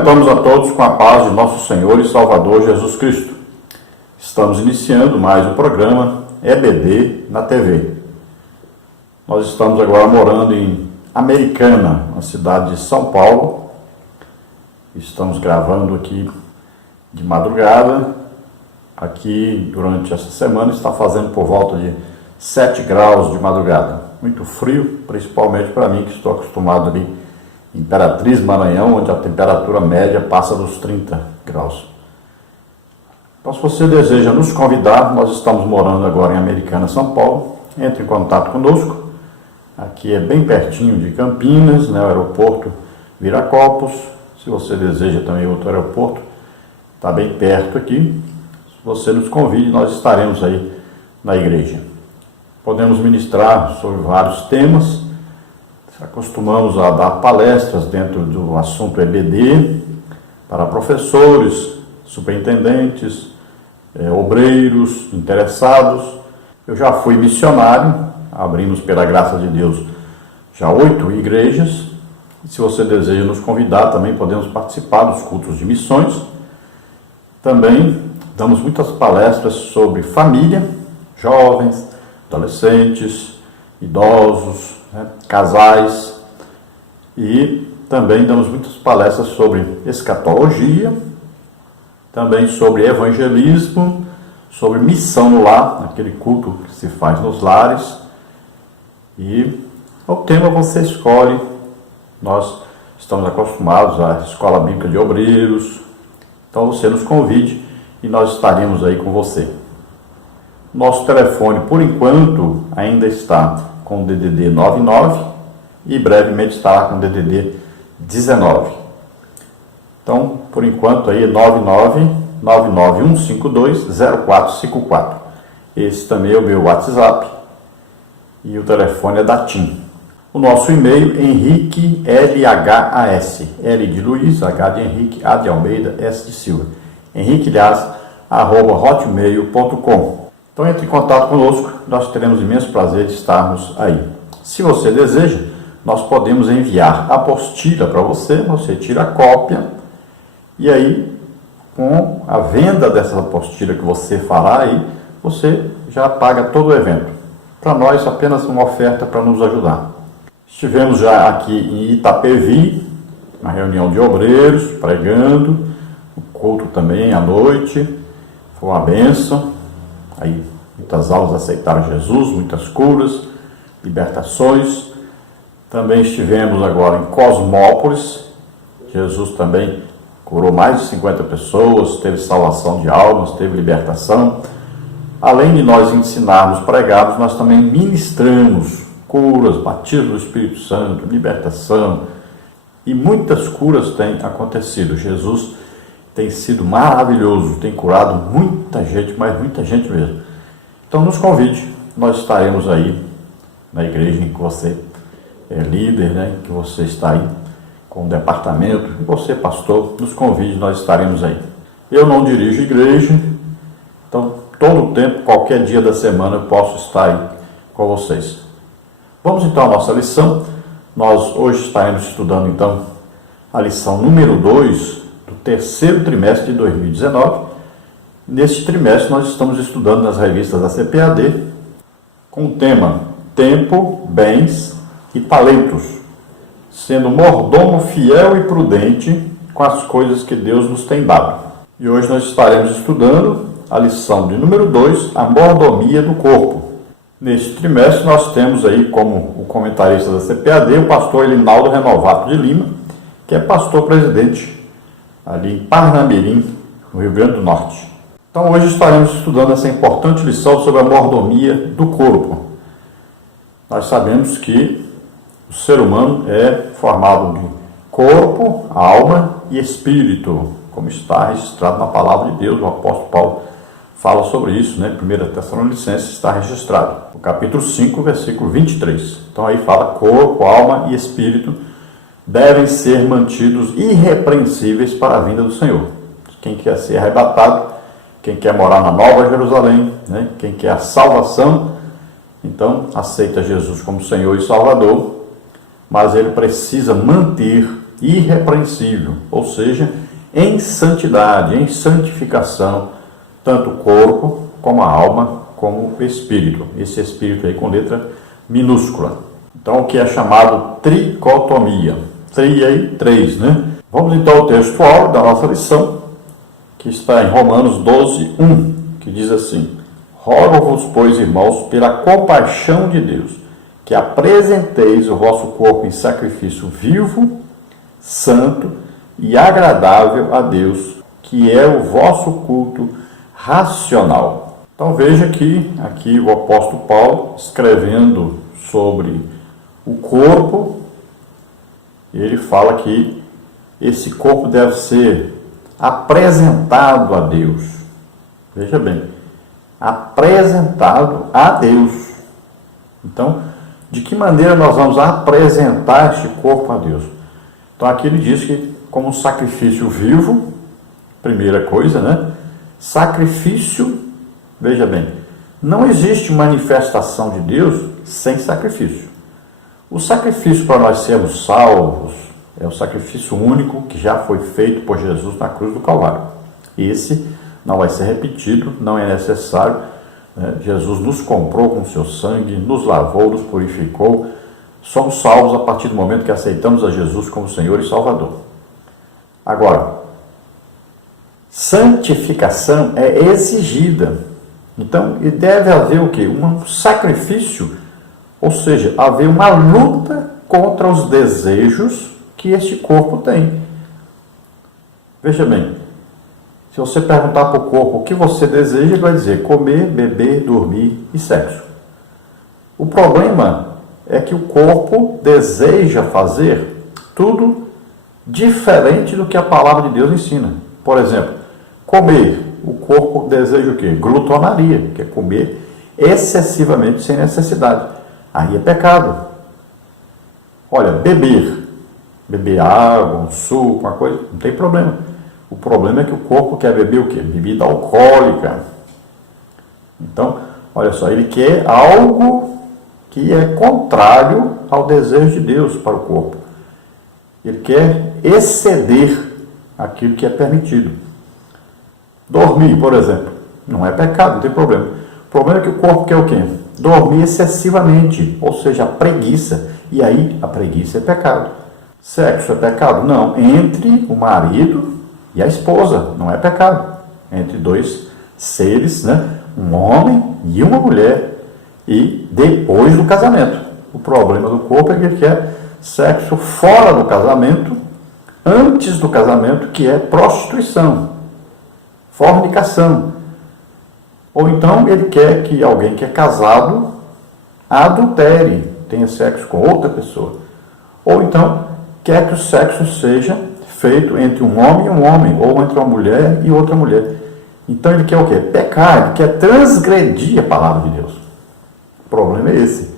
Cumprimentamos a todos com a paz de nosso Senhor e Salvador Jesus Cristo. Estamos iniciando mais um programa EBD na TV. Nós estamos agora morando em Americana, na cidade de São Paulo. Estamos gravando aqui de madrugada. Aqui, durante essa semana, está fazendo por volta de 7 graus de madrugada. Muito frio, principalmente para mim, que estou acostumado ali Imperatriz, Maranhão, onde a temperatura média passa dos 30 graus. Então, se você deseja nos convidar, nós estamos morando agora em Americana, São Paulo. Entre em contato conosco. Aqui é bem pertinho de Campinas, né, o aeroporto Viracopos. Se você deseja também outro aeroporto, está bem perto aqui. Se você nos convide, nós estaremos aí na igreja. Podemos ministrar sobre vários temas. Acostumamos a dar palestras dentro do assunto EBD para professores, superintendentes, obreiros, interessados. Eu já fui missionário, abrimos pela graça de Deus já 8 igrejas. E se você deseja nos convidar, também podemos participar dos cultos de missões. Também damos muitas palestras sobre família, jovens, adolescentes, idosos, casais, e também damos muitas palestras sobre escatologia, também sobre evangelismo, sobre missão no lar, aquele culto que se faz nos lares, e o tema você escolhe. Nós estamos acostumados à Escola Bíblica de Obreiros, então você nos convide e nós estaremos aí com você. Nosso telefone, por enquanto, ainda está com o DDD 99 e brevemente estará com o DDD 19. Então, por enquanto, aí é 99991520454. Esse também é o meu WhatsApp e o telefone é da TIM. O nosso e-mail é Henrique LHAS, L de Luiz, H de Henrique, A de Almeida, S de Silva, henriquelhas@hotmail.com. Então entre em contato conosco, nós teremos imenso prazer de estarmos aí. Se você deseja, nós podemos enviar a apostila para você, você tira a cópia, e aí, com a venda dessa apostila que você fará aí, você já paga todo o evento. Para nós, apenas uma oferta para nos ajudar. Estivemos já aqui em Itapevi, na reunião de obreiros, pregando, o culto também à noite, foi uma bênção. Aí, muitas almas aceitaram Jesus, muitas curas, libertações. Também estivemos agora em Cosmópolis. Jesus também curou mais de 50 pessoas, teve salvação de almas, teve libertação. Além de nós ensinarmos, pregarmos, nós também ministramos curas, batismo do Espírito Santo, libertação. E muitas curas têm acontecido. Jesus tem sido maravilhoso, tem curado muita gente, mas muita gente mesmo. Então nos convide, nós estaremos aí na igreja em que você é líder, né? Que você está aí com o departamento, e você, pastor, nos convide, nós estaremos aí. Eu não dirijo igreja, então todo o tempo, qualquer dia da semana eu posso estar aí com vocês. Vamos então à nossa lição. Nós hoje estaremos estudando então a lição número 2 do terceiro trimestre de 2019. Neste trimestre nós estamos estudando nas revistas da CPAD com o tema Tempo, Bens e Talentos, sendo mordomo fiel e prudente com as coisas que Deus nos tem dado. E hoje nós estaremos estudando a lição de número 2, a mordomia do corpo. Neste trimestre nós temos aí como o comentarista da CPAD o pastor Elinaldo Renovato de Lima, que é pastor-presidente ali em Parnamirim, no Rio Grande do Norte. Então hoje estaremos estudando essa importante lição sobre a mordomia do corpo. Nós sabemos que o ser humano é formado de corpo, alma e espírito, como está registrado na palavra de Deus. O apóstolo Paulo fala sobre isso, né? 1 Tessalonicenses está registrado, no capítulo 5, versículo 23. Então aí fala corpo, alma e espírito devem ser mantidos irrepreensíveis para a vinda do Senhor. Quem quer ser arrebatado, quem quer morar na Nova Jerusalém, né? Quem quer a salvação, então aceita Jesus como Senhor e Salvador, mas ele precisa manter irrepreensível, ou seja, em santidade, em santificação, tanto o corpo, como a alma, como o espírito. Esse espírito aí com letra minúscula. Então, o que é chamado tricotomia. Tri aí, três, né? Vamos então ao texto áureo da nossa lição, que está em Romanos 12, 1, que diz assim: Rogo-vos, pois, irmãos, pela compaixão de Deus, que apresenteis o vosso corpo em sacrifício vivo, santo e agradável a Deus, que é o vosso culto racional. Então veja que aqui o apóstolo Paulo, escrevendo sobre o corpo, ele fala que esse corpo deve ser apresentado a Deus. Veja bem, apresentado a Deus. Então, de que maneira nós vamos apresentar este corpo a Deus? Então aqui ele diz que como um sacrifício vivo, primeira coisa, né? Sacrifício, veja bem, não existe manifestação de Deus sem sacrifício. O sacrifício para nós sermos salvos é o sacrifício único que já foi feito por Jesus na cruz do Calvário. Esse não vai ser repetido, não é necessário. Jesus nos comprou com seu sangue, nos lavou, nos purificou. Somos salvos a partir do momento que aceitamos a Jesus como Senhor e Salvador. Agora, santificação é exigida. Então, deve haver o quê? Um sacrifício, ou seja, haver uma luta contra os desejos que este corpo tem. Veja bem, se você perguntar para o corpo o que você deseja, ele vai dizer comer, beber, dormir e sexo. O problema é que o corpo deseja fazer tudo diferente do que a palavra de Deus ensina. Por exemplo, comer. O corpo deseja o quê? Glutonaria, que é comer excessivamente sem necessidade. Aí é pecado. Olha, beber água, um suco, uma coisa, não tem problema. O problema é que o corpo quer beber o quê? Bebida alcoólica. Então, olha só, ele quer algo que é contrário ao desejo de Deus para o corpo. Ele quer exceder aquilo que é permitido. Dormir, por exemplo, não é pecado, não tem problema. O problema é que o corpo quer o quê? Dormir excessivamente, ou seja, a preguiça. E aí, a preguiça é pecado. Sexo é pecado? Não. Entre o marido e a esposa, não é pecado. Entre dois seres, né? Um homem e uma mulher. E depois do casamento. O problema do corpo é que ele quer sexo fora do casamento, antes do casamento, que é prostituição, fornicação. Ou então ele quer que alguém que é casado adultere, tenha sexo com outra pessoa. Ou então quer que o sexo seja feito entre um homem, ou entre uma mulher e outra mulher. Então ele quer o quê? Pecar, ele quer transgredir a palavra de Deus. O problema é esse.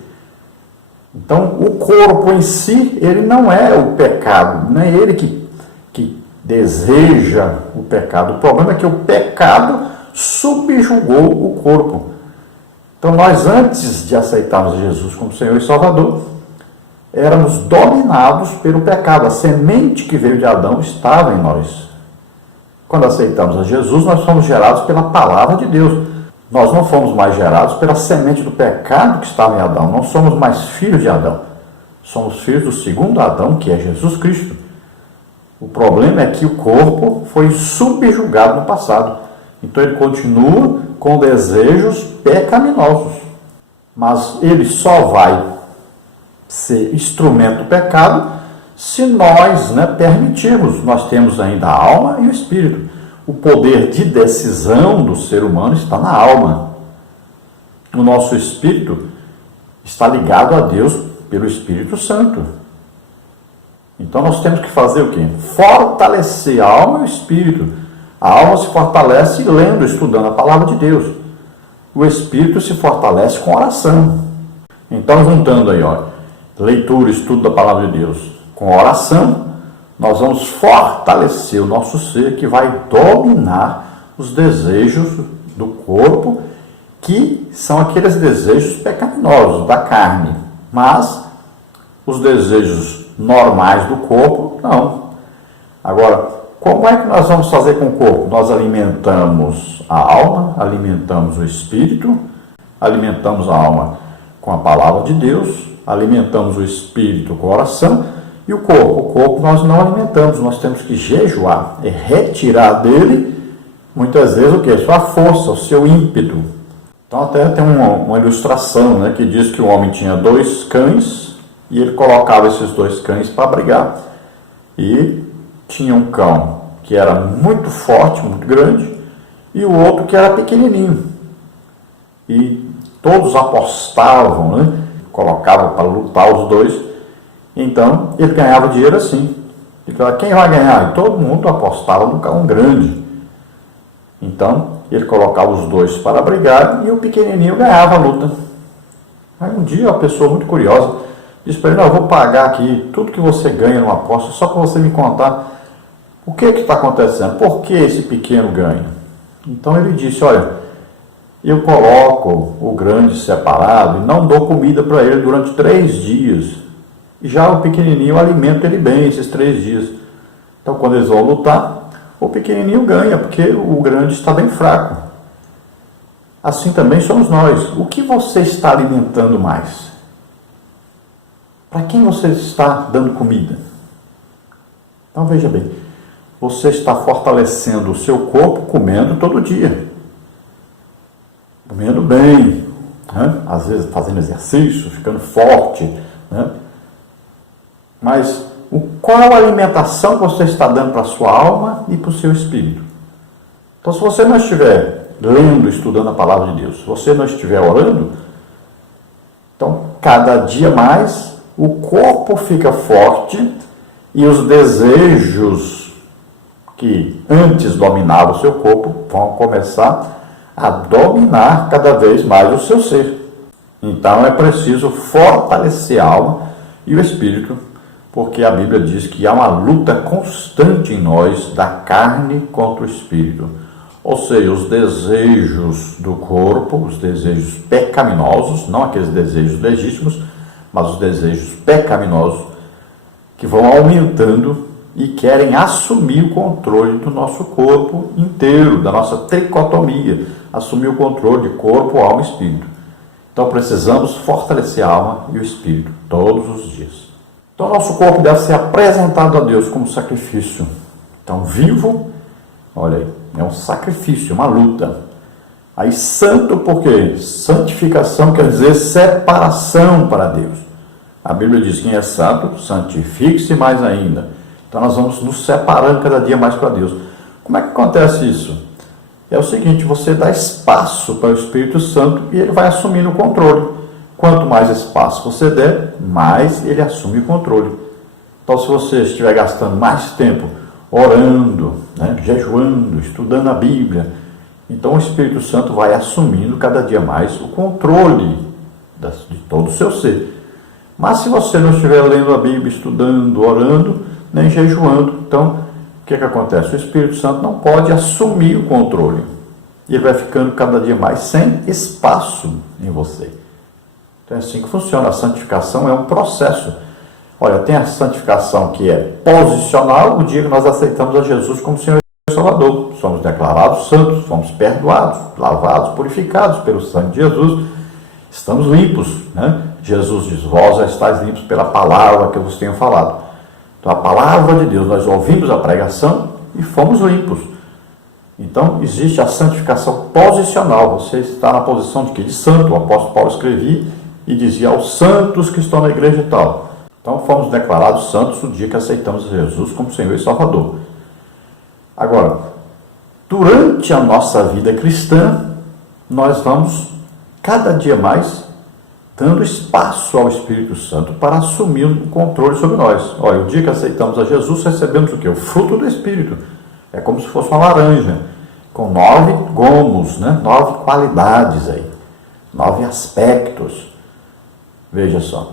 Então o corpo em si, ele não é o pecado, não é ele que deseja o pecado. O problema é que o pecado subjugou o corpo. Então nós, antes de aceitarmos Jesus como Senhor e Salvador, éramos dominados pelo pecado. A semente que veio de Adão estava em nós. Quando aceitamos a Jesus, nós fomos gerados pela palavra de Deus. Nós não fomos mais gerados pela semente do pecado que estava em Adão. Não somos mais filhos de Adão. Somos filhos do segundo Adão, que é Jesus Cristo. O problema é que o corpo foi subjugado no passado. Então ele continua com desejos pecaminosos. Mas ele só vai ser instrumento do pecado se nós permitirmos. Nós temos ainda a alma e o espírito. O poder de decisão do ser humano está na alma. O nosso espírito está ligado a Deus pelo Espírito Santo. Então nós temos que fazer o quê? Fortalecer a alma e o espírito. A alma se fortalece lendo, estudando a palavra de Deus. O espírito se fortalece com oração. Então, juntando aí, leitura, estudo da palavra de Deus com oração, nós vamos fortalecer o nosso ser, que vai dominar os desejos do corpo, que são aqueles desejos pecaminosos da carne. Mas os desejos normais do corpo? Não. Agora, como é que nós vamos fazer com o corpo? Nós alimentamos a alma, alimentamos o espírito, alimentamos a alma com a palavra de Deus, alimentamos o espírito com a oração e o corpo. O corpo nós não alimentamos, nós temos que jejuar, é retirar dele, muitas vezes, o quê? Sua força, o seu ímpeto. Então até tem uma ilustração, né, que diz que o homem tinha 2 cães e ele colocava esses 2 cães para brigar. E tinha um cão que era muito forte, muito grande, e o outro que era pequenininho. E todos apostavam, né? Colocavam para lutar os dois. Então ele ganhava dinheiro assim. E quem vai ganhar? E todo mundo apostava no cão grande. Então ele colocava os 2 para brigar e o pequenininho ganhava a luta. Aí um dia uma pessoa muito curiosa disse para ele: não, eu vou pagar aqui tudo que você ganha numa aposta só para você me contar o que está acontecendo, por que esse pequeno ganha. Então ele disse: olha, eu coloco o grande separado e não dou comida para ele durante 3 dias. E já o pequenininho eu alimento ele bem esses 3 dias. Então quando eles vão lutar, o pequenininho ganha, porque o grande está bem fraco. Assim também somos nós. O que você está alimentando mais? Para quem você está dando comida? Então veja bem, você está fortalecendo o seu corpo comendo todo dia. Comendo bem, né? Às vezes fazendo exercício, ficando forte, né? Mas qual a alimentação que você está dando para a sua alma e para o seu espírito? Então, se você não estiver lendo, estudando a palavra de Deus, se você não estiver orando, então, cada dia mais, o corpo fica forte e os desejos que antes dominavam o seu corpo vão começar a dominar cada vez mais o seu ser. Então, é preciso fortalecer a alma e o espírito, porque a Bíblia diz que há uma luta constante em nós da carne contra o espírito. Ou seja, os desejos do corpo, os desejos pecaminosos, não aqueles desejos legítimos, mas os desejos pecaminosos que vão aumentando e querem assumir o controle do nosso corpo inteiro, da nossa tricotomia, assumir o controle de corpo, alma e espírito. Então precisamos fortalecer a alma e o espírito todos os dias. Então, nosso corpo deve ser apresentado a Deus como sacrifício. Então, vivo, olha aí, é um sacrifício, uma luta. Aí, santo, por quê? Santificação quer dizer separação para Deus. A Bíblia diz que quem é santo, santifique-se mais ainda. Então, nós vamos nos separando cada dia mais para Deus. Como é que acontece isso? É o seguinte, você dá espaço para o Espírito Santo e ele vai assumindo o controle. Quanto mais espaço você der, mais ele assume o controle. Então, se você estiver gastando mais tempo orando, né, jejuando, estudando a Bíblia, então o Espírito Santo vai assumindo cada dia mais o controle de todo o seu ser. Mas se você não estiver lendo a Bíblia, estudando, orando, nem jejuando, então o que acontece? O Espírito Santo não pode assumir o controle. E ele vai ficando cada dia mais sem espaço em você. Então é assim que funciona. A santificação é um processo. Olha, tem a santificação que é posicional, o dia que nós aceitamos a Jesus como Senhor e Salvador. Somos declarados santos, fomos perdoados, lavados, purificados pelo sangue de Jesus. Estamos limpos, né? Jesus diz: vós já estáis limpos pela palavra que eu vos tenho falado. Então a palavra de Deus, nós ouvimos a pregação e fomos limpos. Então existe a santificação posicional. Você está na posição de quê? De santo. O apóstolo Paulo escrevia e dizia aos santos que estão na igreja e tal. Então fomos declarados santos no dia que aceitamos Jesus como Senhor e Salvador. Agora, durante a nossa vida cristã, nós vamos cada dia mais dando espaço ao Espírito Santo para assumir o controle sobre nós. Olha, o dia que aceitamos a Jesus, recebemos o quê? O fruto do Espírito. É como se fosse uma laranja, com 9 gomos, né? 9 qualidades aí, 9 aspectos. Veja só.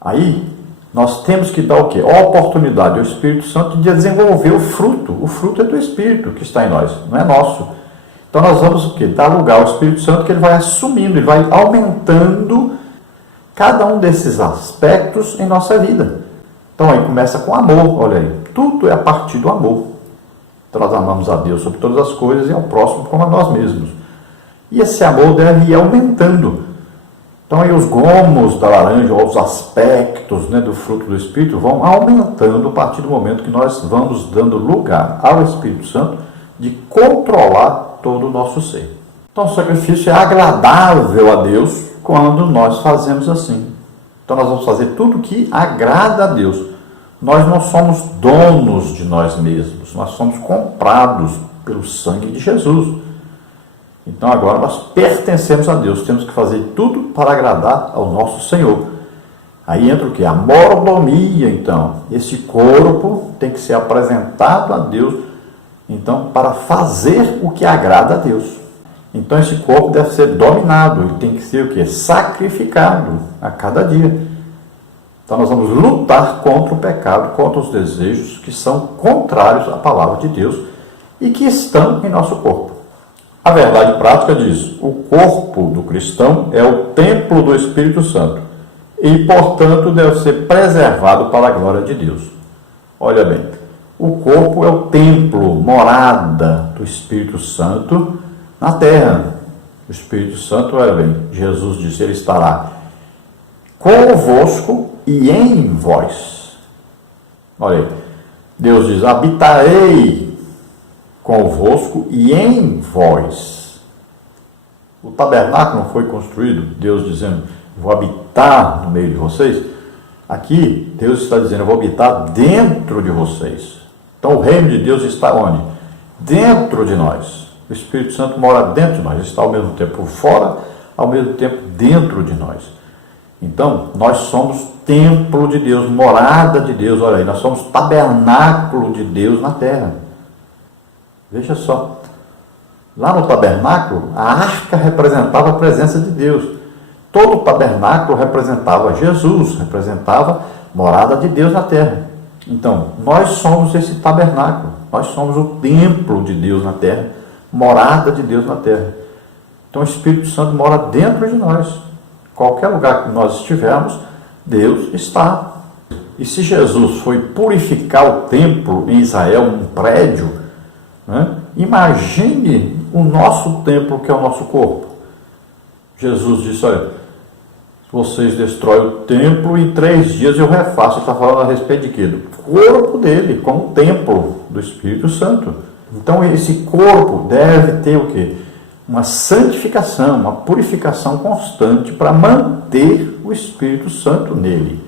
Aí, nós temos que dar o quê? A oportunidade ao Espírito Santo de desenvolver o fruto. O fruto é do Espírito que está em nós, não é nosso. Então, nós vamos o quê? Dar lugar ao Espírito Santo, que ele vai assumindo, ele vai aumentando cada um desses aspectos em nossa vida. Então aí começa com amor, olha aí, tudo é a partir do amor. Então nós amamos a Deus sobre todas as coisas e ao próximo como a nós mesmos. E esse amor deve ir aumentando. Então aí os gomos da laranja, ou os aspectos, né, do fruto do Espírito vão aumentando a partir do momento que nós vamos dando lugar ao Espírito Santo de controlar todo o nosso ser. Então o sacrifício é agradável a Deus quando nós fazemos assim. Então nós vamos fazer tudo que agrada a Deus. Nós não somos donos de nós mesmos, nós somos comprados pelo sangue de Jesus. Então agora nós pertencemos a Deus, temos que fazer tudo para agradar ao nosso Senhor. Aí entra o que? A mordomia, então. Esse corpo tem que ser apresentado a Deus, então, para fazer o que agrada a Deus. Então esse corpo deve ser dominado, ele tem que ser o quê? Sacrificado a cada dia. Então nós vamos lutar contra o pecado, contra os desejos que são contrários à palavra de Deus e que estão em nosso corpo. A verdade prática diz: o corpo do cristão é o templo do Espírito Santo e, portanto, deve ser preservado para a glória de Deus. Olha bem, o corpo é o templo, morada do Espírito Santo na terra. O Espírito Santo, olha bem, Jesus disse, ele estará convosco e em vós. Olha aí, Deus diz: habitarei convosco e em vós. O tabernáculo não foi construído, Deus dizendo, vou habitar no meio de vocês. Aqui, Deus está dizendo, eu vou habitar dentro de vocês. Então, o reino de Deus está onde? Dentro de nós. O Espírito Santo mora dentro de nós, está ao mesmo tempo por fora, ao mesmo tempo dentro de nós. Então, nós somos templo de Deus, morada de Deus, olha aí, nós somos tabernáculo de Deus na terra. Veja só, lá no tabernáculo, a arca representava a presença de Deus. Todo o tabernáculo representava Jesus, representava a morada de Deus na terra. Então, nós somos esse tabernáculo, nós somos o templo de Deus na terra, morada de Deus na terra. Então, o Espírito Santo mora dentro de nós. Qualquer lugar que nós estivermos, Deus está. E se Jesus foi purificar o templo em Israel, um prédio, né? Imagine o nosso templo, que é o nosso corpo. Jesus disse: olha, vocês destroem o templo e em 3 dias eu refaço. Está falando a respeito de quê? Do corpo dele, como templo do Espírito Santo. Então esse corpo deve ter o quê? Uma santificação, uma purificação constante para manter o Espírito Santo nele.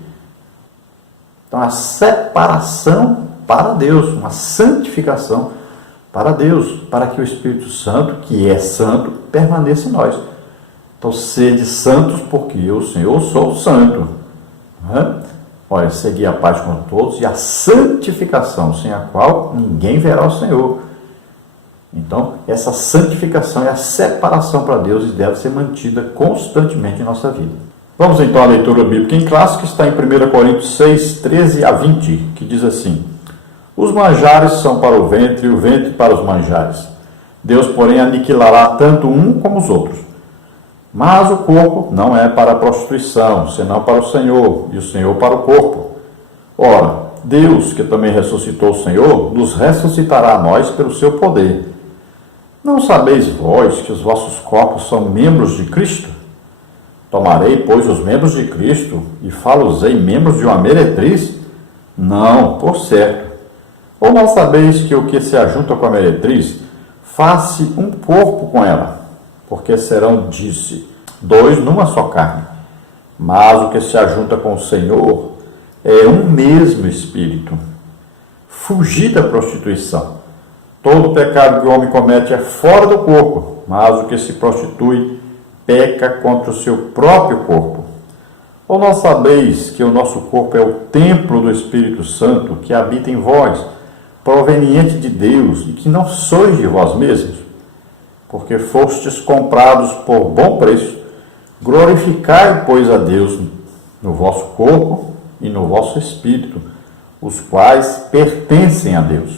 Então a separação para Deus, uma santificação para Deus, para que o Espírito Santo, que é santo, permaneça em nós. Então, sede santos, porque eu, o Senhor, sou santo. Olha, segui a paz com todos e a santificação, sem a qual ninguém verá o Senhor. Então, essa santificação é a separação para Deus e deve ser mantida constantemente em nossa vida. Vamos então à leitura bíblica em classe, que está em 1 Coríntios 6, 13 a 20, que diz assim: os manjares são para o ventre e o ventre para os manjares. Deus, porém, aniquilará tanto um como os outros. Mas o corpo não é para a prostituição, senão para o Senhor, e o Senhor para o corpo. Ora, Deus, que também ressuscitou o Senhor, nos ressuscitará a nós pelo seu poder. Não sabeis vós que os vossos corpos são membros de Cristo? Tomarei, pois, os membros de Cristo e fá-los-ei membros de uma meretriz? Não, por certo. Ou não sabeis que o que se ajunta com a meretriz, faz-se um corpo com ela? Porque serão, disse, 2 numa só carne. Mas o que se ajunta com o Senhor é um mesmo espírito. Fugir da prostituição. Todo pecado que o homem comete é fora do corpo, mas o que se prostitui peca contra o seu próprio corpo. Ou não sabeis que o nosso corpo é o templo do Espírito Santo que habita em vós, proveniente de Deus, e que não sois de vós mesmos? Porque fostes comprados por bom preço. Glorificai, pois, a Deus no vosso corpo e no vosso espírito, os quais pertencem a Deus.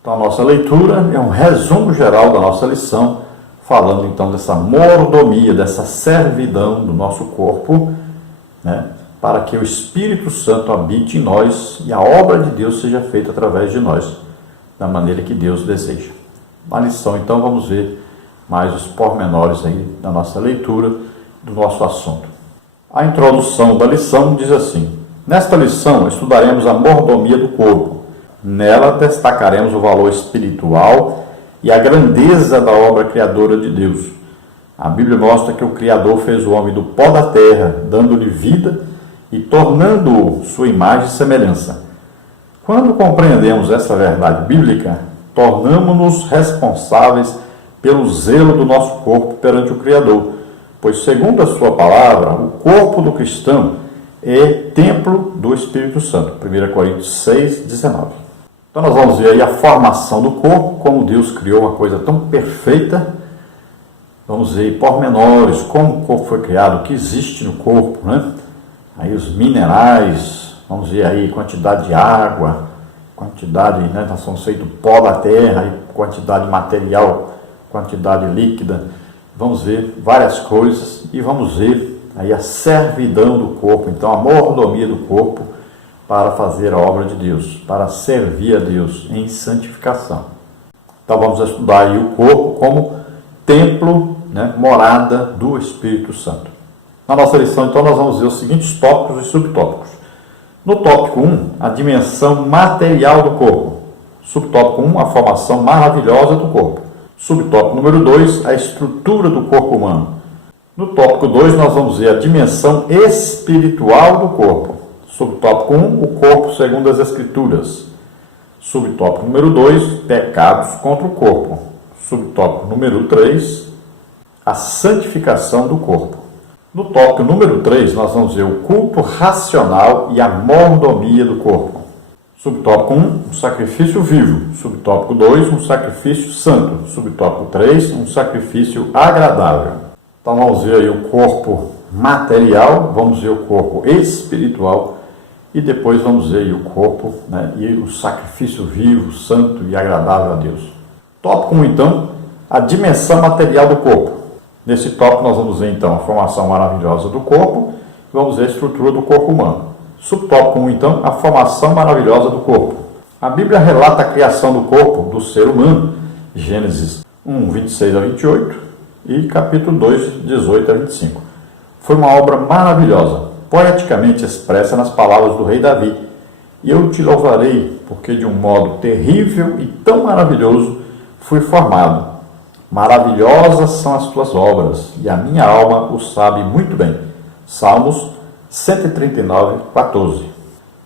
Então, a nossa leitura é um resumo geral da nossa lição, falando então dessa mordomia, dessa servidão do nosso corpo, né, para que o Espírito Santo habite em nós e a obra de Deus seja feita através de nós, da maneira que Deus deseja. Na lição, então, vamos ver mais os pormenores aí da nossa leitura, do nosso assunto. A introdução da lição diz assim: nesta lição estudaremos a mordomia do corpo. Nela destacaremos o valor espiritual e a grandeza da obra criadora de Deus. A Bíblia mostra que o Criador fez o homem do pó da terra, dando-lhe vida e tornando-o sua imagem e semelhança. Quando compreendemos essa verdade bíblica, tornamo-nos responsáveis pelo zelo do nosso corpo perante o Criador, pois, segundo a sua palavra, o corpo do cristão é templo do Espírito Santo. 1 Coríntios 6, 19. Então nós vamos ver aí a formação do corpo, como Deus criou uma coisa tão perfeita. Vamos ver pormenores, como o corpo foi criado, o que existe no corpo, né? Aí os minerais, vamos ver aí quantidade de água, quantidade, né? Nós somos feitos do pó da terra, aí quantidade material, quantidade líquida. Vamos ver várias coisas e vamos ver aí a servidão do corpo, então a mordomia do corpo para fazer a obra de Deus, para servir a Deus em santificação. Então vamos estudar aí o corpo como templo, né, morada do Espírito Santo. Na nossa lição, então, nós vamos ver os seguintes tópicos e subtópicos. No tópico 1, a dimensão material do corpo. Subtópico 1, a formação maravilhosa do corpo. Subtópico número 2, a estrutura do corpo humano. No tópico 2, nós vamos ver a dimensão espiritual do corpo. Subtópico 1, o corpo segundo as Escrituras. Subtópico número 2, pecados contra o corpo. Subtópico número 3, a santificação do corpo. No tópico número 3, nós vamos ver o culto racional e a mordomia do corpo. Subtópico 1, um sacrifício vivo. Subtópico 2, um sacrifício santo. Subtópico 3, um sacrifício agradável. Então vamos ver aí o corpo material, vamos ver o corpo espiritual e depois vamos ver aí o corpo, né, e o sacrifício vivo, santo e agradável a Deus. Tópico 1, então, a dimensão material do corpo. Nesse tópico nós vamos ver então a formação maravilhosa do corpo, vamos ver a estrutura do corpo humano. Subtópico 1, então, a formação maravilhosa do corpo. A Bíblia relata a criação do corpo do ser humano, Gênesis 1, 26 a 28 e capítulo 2, 18 a 25. Foi uma obra maravilhosa, poeticamente expressa nas palavras do rei Davi. E eu te louvarei, porque de um modo terrível e tão maravilhoso fui formado. Maravilhosas são as tuas obras, e a minha alma o sabe muito bem. Salmos 139, 14.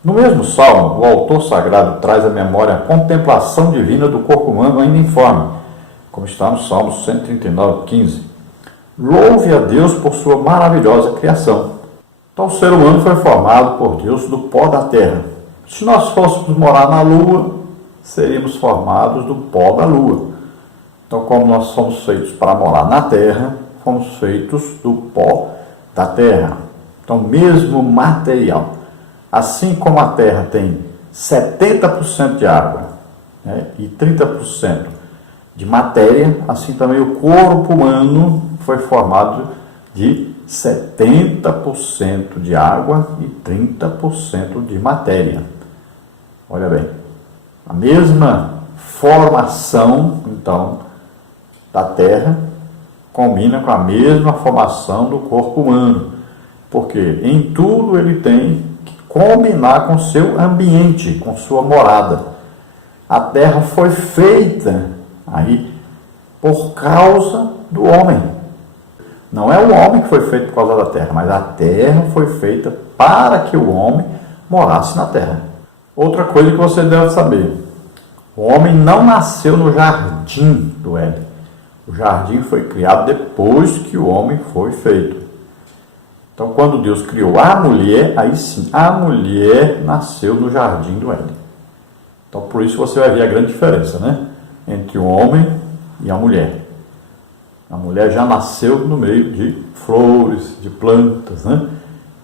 No mesmo salmo, o autor sagrado traz à memória a contemplação divina do corpo humano ainda informe, como está no Salmo 139, 15. Louve a Deus por sua maravilhosa criação. Então o ser humano foi formado por Deus do pó da terra. Se nós fôssemos morar na lua, seríamos formados do pó da lua. Então, como nós somos feitos para morar na terra, fomos feitos do pó da terra. Então, mesmo material. Assim como a terra tem 70% de água, né, e 30% de matéria, assim também o corpo humano foi formado de 70% de água e 30% de matéria. Olha bem, a mesma formação, então, da terra combina com a mesma formação do corpo humano, porque em tudo ele tem que combinar com seu ambiente, com sua morada. A terra foi feita aí por causa do homem. Não é o homem que foi feito por causa da terra, mas a terra foi feita para que o homem morasse na terra. Outra coisa que você deve saber: o homem não nasceu no jardim do Éden. O jardim foi criado depois que o homem foi feito. Então, quando Deus criou a mulher, aí sim, a mulher nasceu no jardim do Éden. Então, por isso você vai ver a grande diferença, né, entre o homem e a mulher. A mulher já nasceu no meio de flores, de plantas, né?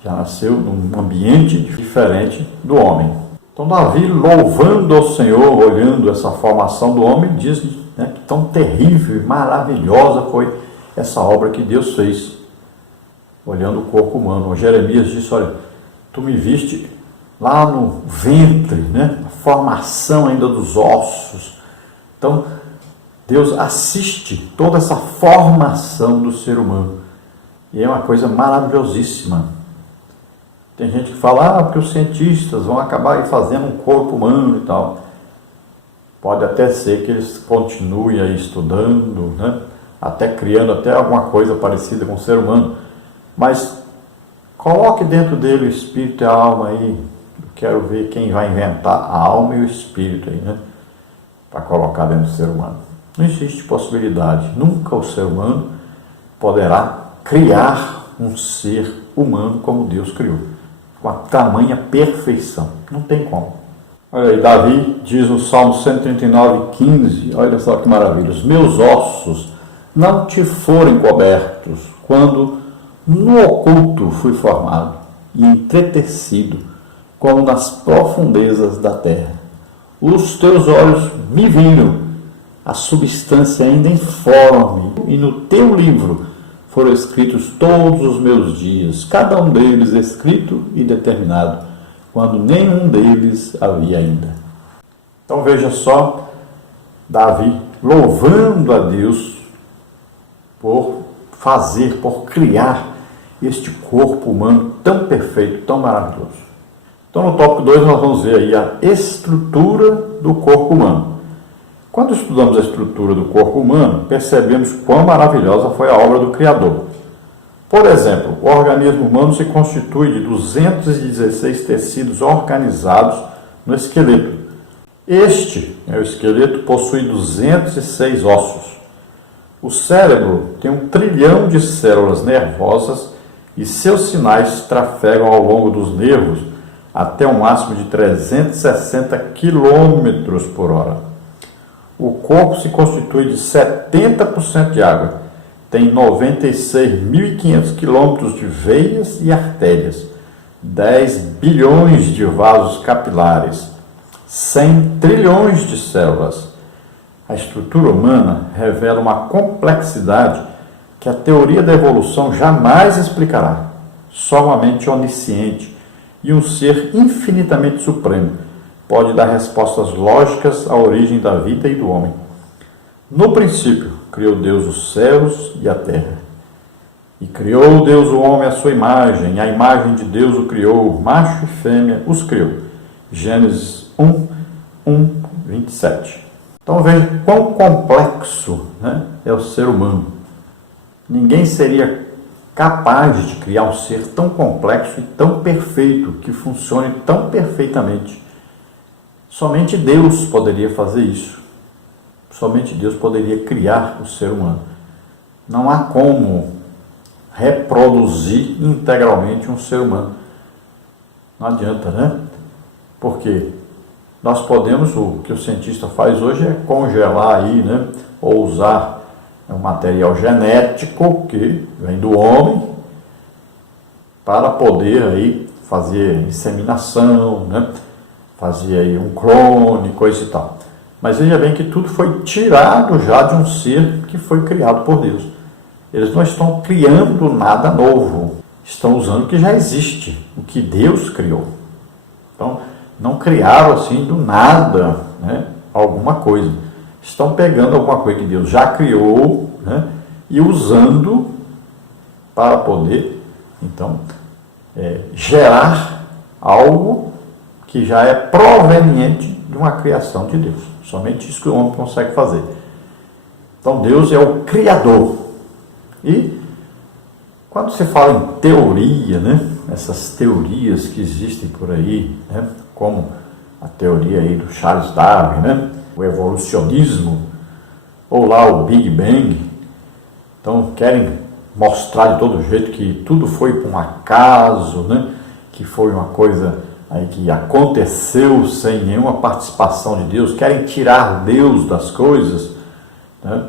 Já nasceu num ambiente diferente do homem. Então, Davi, louvando ao Senhor, olhando essa formação do homem, diz, né, que tão terrível e maravilhosa foi essa obra que Deus fez. olhando o corpo humano. Jeremias disse, olha, tu me viste lá no ventre, né? A formação ainda dos ossos. Então, Deus assiste toda essa formação do ser humano. E é uma coisa maravilhosíssima. Tem gente que fala, porque os cientistas vão acabar aí fazendo um corpo humano e tal. Pode até ser que eles continuem aí estudando, né? Até criando até alguma coisa parecida com o ser humano. Mas coloque dentro dele o espírito e a alma aí. Eu quero ver quem vai inventar a alma e o espírito aí, né? Para colocar dentro do ser humano. Não existe possibilidade. Nunca o ser humano poderá criar um ser humano como Deus criou. Com a tamanha perfeição. Não tem como. Olha aí, Davi diz no Salmo 139:15, olha só que maravilha. Os meus ossos não te forem cobertos, quando no oculto fui formado e entretecido, como nas profundezas da terra. Os teus olhos me viram, a substância ainda informe, e no teu livro foram escritos todos os meus dias, cada um deles escrito e determinado, quando nenhum deles havia ainda. Então veja só, Davi louvando a Deus por fazer, por criar este corpo humano tão perfeito, tão maravilhoso. Então no tópico 2 nós vamos ver aí a estrutura do corpo humano. Quando estudamos a estrutura do corpo humano, percebemos quão maravilhosa foi a obra do Criador. Por exemplo, o organismo humano se constitui de 216 tecidos organizados no esqueleto. Este, o esqueleto, possui 206 ossos. O cérebro tem 1 trilhão de células nervosas e seus sinais trafegam ao longo dos nervos até um máximo de 360 km por hora. O corpo se constitui de 70% de água. Tem 96.500 quilômetros de veias e artérias, 10 bilhões de vasos capilares, 100 trilhões de células. A estrutura humana revela uma complexidade que a teoria da evolução jamais explicará. Só uma mente onisciente e um ser infinitamente supremo pode dar respostas lógicas à origem da vida e do homem. No princípio, criou Deus os céus e a terra. E criou Deus o homem à sua imagem, a imagem de Deus o criou, macho e fêmea os criou. Gênesis 1:27. Então veja quão complexo, né, é o ser humano. Ninguém seria capaz de criar um ser tão complexo e tão perfeito, que funcione tão perfeitamente. Somente Deus poderia fazer isso. Somente Deus poderia criar o ser humano. Não há como reproduzir integralmente um ser humano. Não adianta, né? Porque nós podemos, o que o cientista faz hoje é congelar aí, né? Ou usar um material genético que vem do homem para poder aí fazer inseminação, né? Fazer aí um clone, coisa e tal. Mas veja bem que tudo foi tirado já de um ser que foi criado por Deus. Eles não estão criando nada novo. Estão usando o que já existe, o que Deus criou. Então, não criaram assim do nada, né, alguma coisa. Estão pegando alguma coisa que Deus já criou, né, e usando para poder, então, gerar algo que já é proveniente de uma criação de Deus. Somente isso que o homem consegue fazer. Então Deus é o Criador. E quando se fala em teoria, né, essas teorias que existem por aí, né, como a teoria aí do Charles Darwin, né, o evolucionismo, ou lá o Big Bang, então querem mostrar de todo jeito que tudo foi por um acaso, né, que foi uma coisa aí que aconteceu sem nenhuma participação de Deus, querem tirar Deus das coisas, né?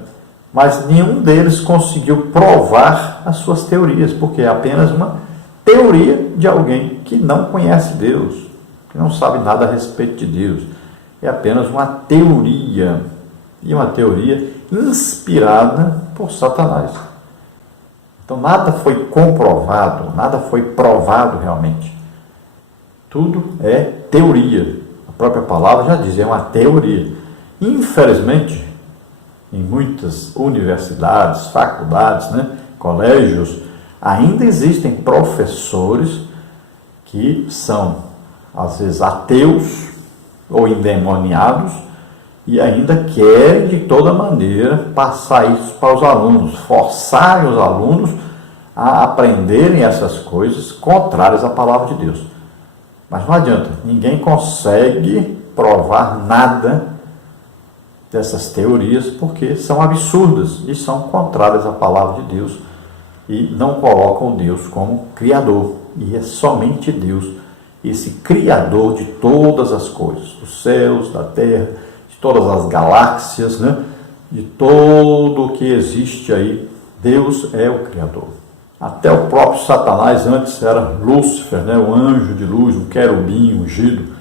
Mas nenhum deles conseguiu provar as suas teorias, porque é apenas uma teoria de alguém que não conhece Deus, que não sabe nada a respeito de Deus. É apenas uma teoria, e uma teoria inspirada por Satanás. Então nada foi comprovado, nada foi provado realmente. Tudo é teoria. A própria palavra já diz, é uma teoria. Infelizmente, em muitas universidades, faculdades, colégios, ainda existem professores que são, às vezes, ateus ou endemoniados e ainda querem, de toda maneira, passar isso para os alunos, forçarem os alunos a aprenderem essas coisas contrárias à palavra de Deus. Mas não adianta, ninguém consegue provar nada dessas teorias porque são absurdas e são contrárias à palavra de Deus e não colocam Deus como Criador. E é somente Deus, esse Criador de todas as coisas, dos céus, da terra, de todas as galáxias, de tudo o que existe aí. Deus é o Criador. Até o próprio Satanás antes era Lúcifer, o anjo de luz, um querubim ungido,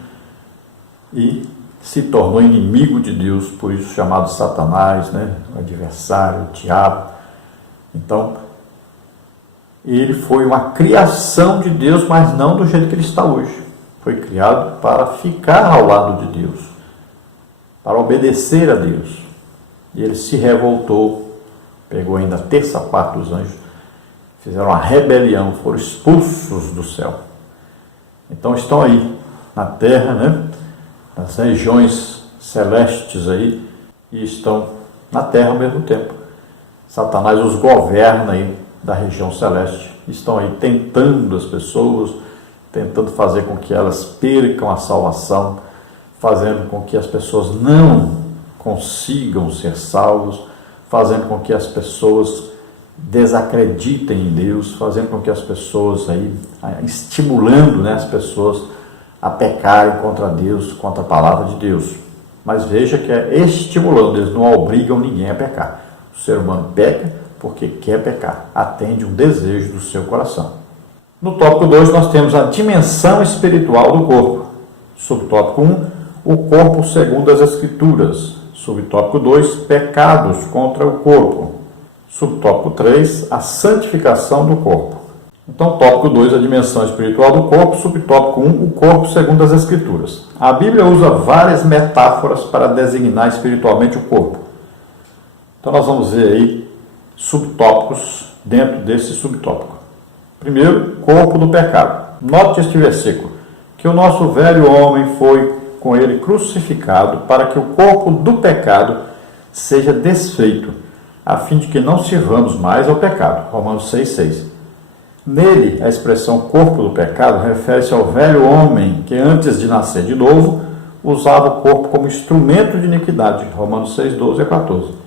e se tornou inimigo de Deus, por isso chamado Satanás, o adversário, o diabo. Então, ele foi uma criação de Deus, mas não do jeito que ele está hoje. Foi criado para ficar ao lado de Deus, para obedecer a Deus. E ele se revoltou, pegou ainda a terça parte dos anjos, fizeram uma rebelião, foram expulsos do céu. Então estão aí na terra, nas regiões celestes aí, e estão na terra ao mesmo tempo. Satanás os governa aí da região celeste, estão aí tentando as pessoas, tentando fazer com que elas percam a salvação, fazendo com que as pessoas não consigam ser salvos, fazendo com que as pessoas desacreditem em Deus, fazendo com que as pessoas aí, estimulando as pessoas a pecarem contra Deus, contra a palavra de Deus. Mas veja que é estimulando, eles não obrigam ninguém a pecar. O ser humano peca porque quer pecar, atende um desejo do seu coração. No tópico 2 nós temos a dimensão espiritual do corpo. Subtópico 1, o corpo segundo as Escrituras. Subtópico 2, pecados contra o corpo. Subtópico 3, a santificação do corpo. Então, tópico 2, a dimensão espiritual do corpo. Subtópico 1, o corpo segundo as Escrituras. A Bíblia usa várias metáforas para designar espiritualmente o corpo. Então, nós vamos ver aí subtópicos dentro desse subtópico. Primeiro, corpo do pecado. Note este versículo, que o nosso velho homem foi com ele crucificado para que o corpo do pecado seja desfeito, a fim de que não sirvamos mais ao pecado. Romanos 6,6. Nele, a expressão corpo do pecado refere-se ao velho homem que, antes de nascer de novo, usava o corpo como instrumento de iniquidade. Romanos 6,12 a 14.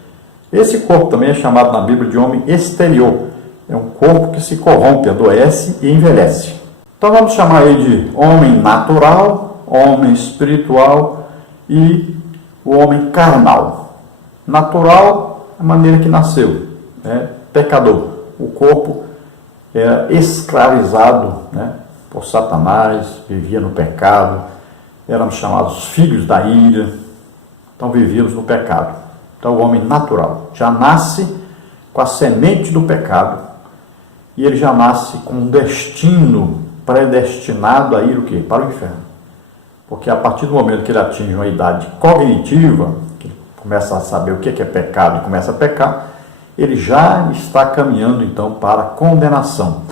Esse corpo também é chamado na Bíblia de homem exterior. É um corpo que se corrompe, adoece e envelhece. Então vamos chamar ele de homem natural, homem espiritual e o homem carnal. Natural, a maneira que nasceu, pecador. O corpo era escravizado por Satanás, vivia no pecado, éramos chamados filhos da ira, então vivíamos no pecado. Então o homem natural já nasce com a semente do pecado e ele já nasce com um destino predestinado a ir o quê? Para o inferno. Porque a partir do momento que ele atinge uma idade cognitiva, que ele começa a saber o que é pecado e começa a pecar, ele já está caminhando então para a condenação.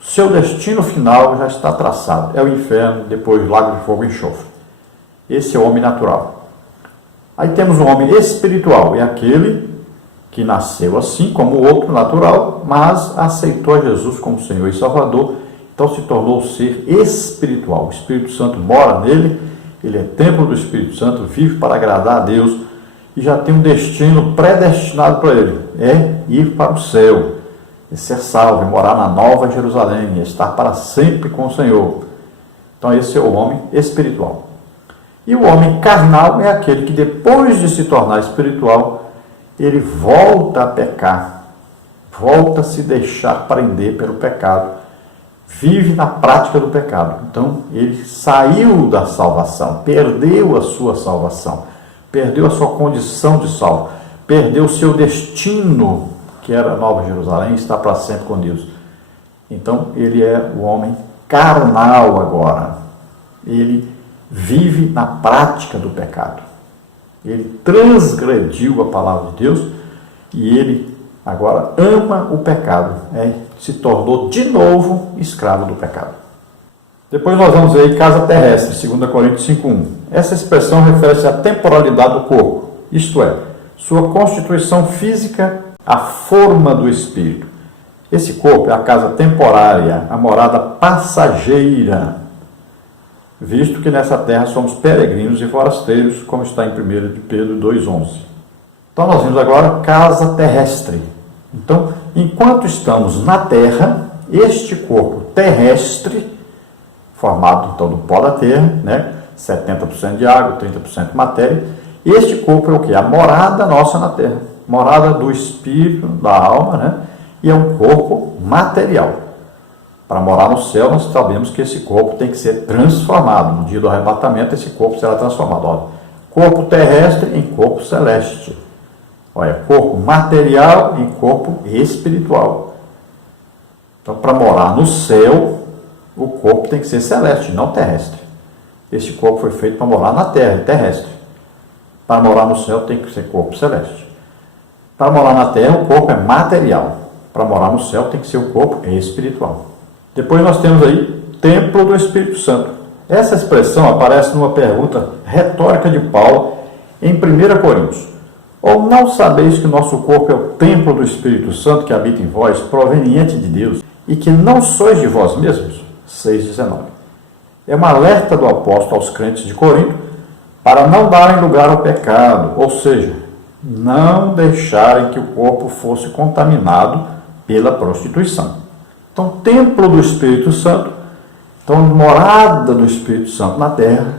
O seu destino final já está traçado, é o inferno, depois o lago de fogo e enxofre. Esse é o homem natural. Aí temos o homem espiritual, é aquele que nasceu assim como o outro natural, mas aceitou a Jesus como Senhor e Salvador, então se tornou um ser espiritual. O Espírito Santo mora nele, ele é templo do Espírito Santo, vive para agradar a Deus e já tem um destino predestinado para ele, é ir para o céu, é ser salvo, é morar na Nova Jerusalém, é estar para sempre com o Senhor. Então esse é o homem espiritual. E o homem carnal é aquele que depois de se tornar espiritual, ele volta a pecar, volta a se deixar prender pelo pecado, vive na prática do pecado. Então ele saiu da salvação, perdeu a sua salvação, perdeu a sua condição de salvo, perdeu o seu destino que era a Nova Jerusalém, está para sempre com Deus. Então, ele é o homem carnal agora. Ele vive na prática do pecado. Ele transgrediu a palavra de Deus e ele agora ama o pecado. Se tornou de novo escravo do pecado. Depois nós vamos ver casa terrestre, 2 Coríntios 5:1. Essa expressão refere-se à temporalidade do corpo, isto é, sua constituição física, a forma do espírito. Esse corpo é a casa temporária, a morada passageira, visto que nessa terra somos peregrinos e forasteiros, como está em 1 de Pedro 2:11. Então nós vimos agora casa terrestre. Então, enquanto estamos na terra, este corpo terrestre, formado então do pó da terra, 70% de água, 30% de matéria, este corpo é o que? A morada nossa na terra, morada do espírito, da alma, e é um corpo material. Para morar no céu, nós sabemos que esse corpo tem que ser transformado. No dia do arrebatamento, esse corpo será transformado. Olha, corpo terrestre em corpo celeste. Olha, corpo material em corpo espiritual. Então, para morar no céu, o corpo tem que ser celeste, não terrestre. Este corpo foi feito para morar na terra, terrestre. Para morar no céu, tem que ser corpo celeste. Para morar na terra, o corpo é material. Para morar no céu, tem que ser o corpo espiritual. Depois nós temos aí, templo do Espírito Santo. Essa expressão aparece numa pergunta retórica de Paulo em 1 Coríntios. Ou não sabeis que o nosso corpo é o templo do Espírito Santo que habita em vós, proveniente de Deus, e que não sois de vós mesmos? 6,19. É um alerta do apóstolo aos crentes de Corinto para não darem lugar ao pecado, ou seja, não deixarem que o corpo fosse contaminado pela prostituição. Então, templo do Espírito Santo, então morada do Espírito Santo na terra,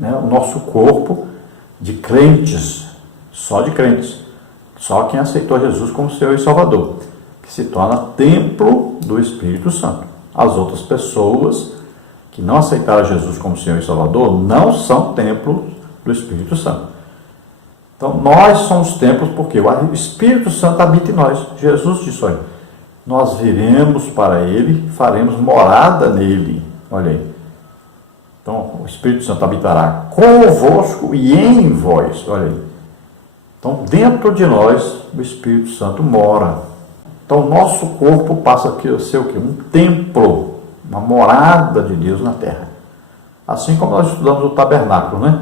o nosso corpo de crentes, só de crentes, só quem aceitou Jesus como Senhor e Salvador, que se torna templo do Espírito Santo. As outras pessoas que não aceitaram Jesus como Senhor e Salvador não são templos do Espírito Santo. Então, nós somos templos porque o Espírito Santo habita em nós. Jesus disse, olha, nós viremos para Ele, faremos morada nele. Olha aí. Então, o Espírito Santo habitará convosco e em vós. Olha aí. Então, dentro de nós, o Espírito Santo mora. Então, nosso corpo passa a ser o quê? Um templo, uma morada de Deus na terra. Assim como nós estudamos o tabernáculo,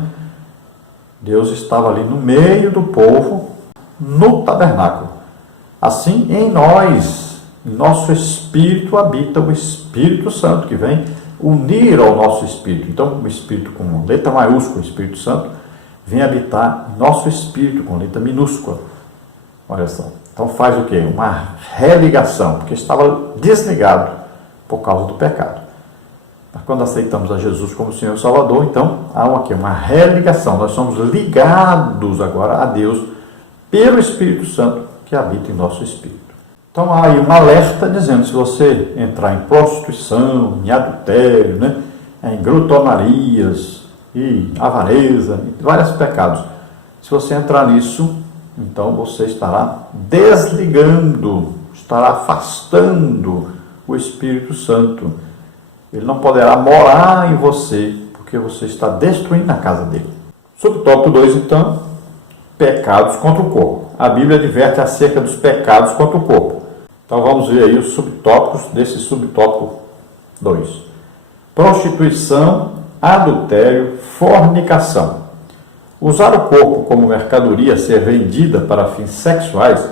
Deus estava ali no meio do povo, no tabernáculo. Assim, em nós, em nosso espírito habita o Espírito Santo, que vem unir ao nosso espírito. Então, o Espírito com letra maiúscula, o Espírito Santo, vem habitar em nosso espírito com letra minúscula. Olha só. Então faz o quê? Uma religação, porque estava desligado por causa do pecado. Mas quando aceitamos a Jesus como Senhor e Salvador, então há uma religação. Nós somos ligados agora a Deus pelo Espírito Santo que habita em nosso espírito. Então há aí um alerta dizendo, se você entrar em prostituição, em adultério, em glutonarias e avareza, e vários pecados, se você entrar nisso, então você estará desligando, estará afastando o Espírito Santo. Ele não poderá morar em você, porque você está destruindo a casa dele. Subtópico 2, então, pecados contra o corpo. A Bíblia adverte acerca dos pecados contra o corpo. Então vamos ver aí os subtópicos desse subtópico 2. Prostituição, adultério, fornicação. Usar o corpo como mercadoria a ser vendida para fins sexuais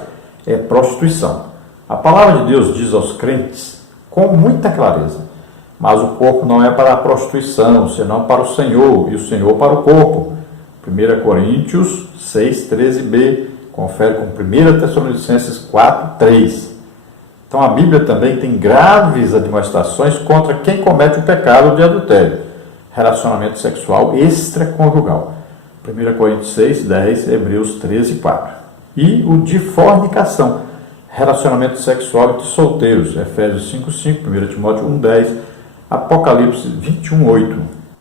é prostituição. A palavra de Deus diz aos crentes com muita clareza, mas o corpo não é para a prostituição, senão para o Senhor, e o Senhor para o corpo. 1 Coríntios 6, 13b, confere com 1 Tessalonicenses 4, 3. Então a Bíblia também tem graves admoestações contra quem comete o pecado de adultério, relacionamento sexual extraconjugal. 1 Coríntios 6, 10, Hebreus 13, 4. E o de fornicação, relacionamento sexual entre solteiros, Efésios 5, 5, 1 Timóteo 1, 10, Apocalipse 21, 8.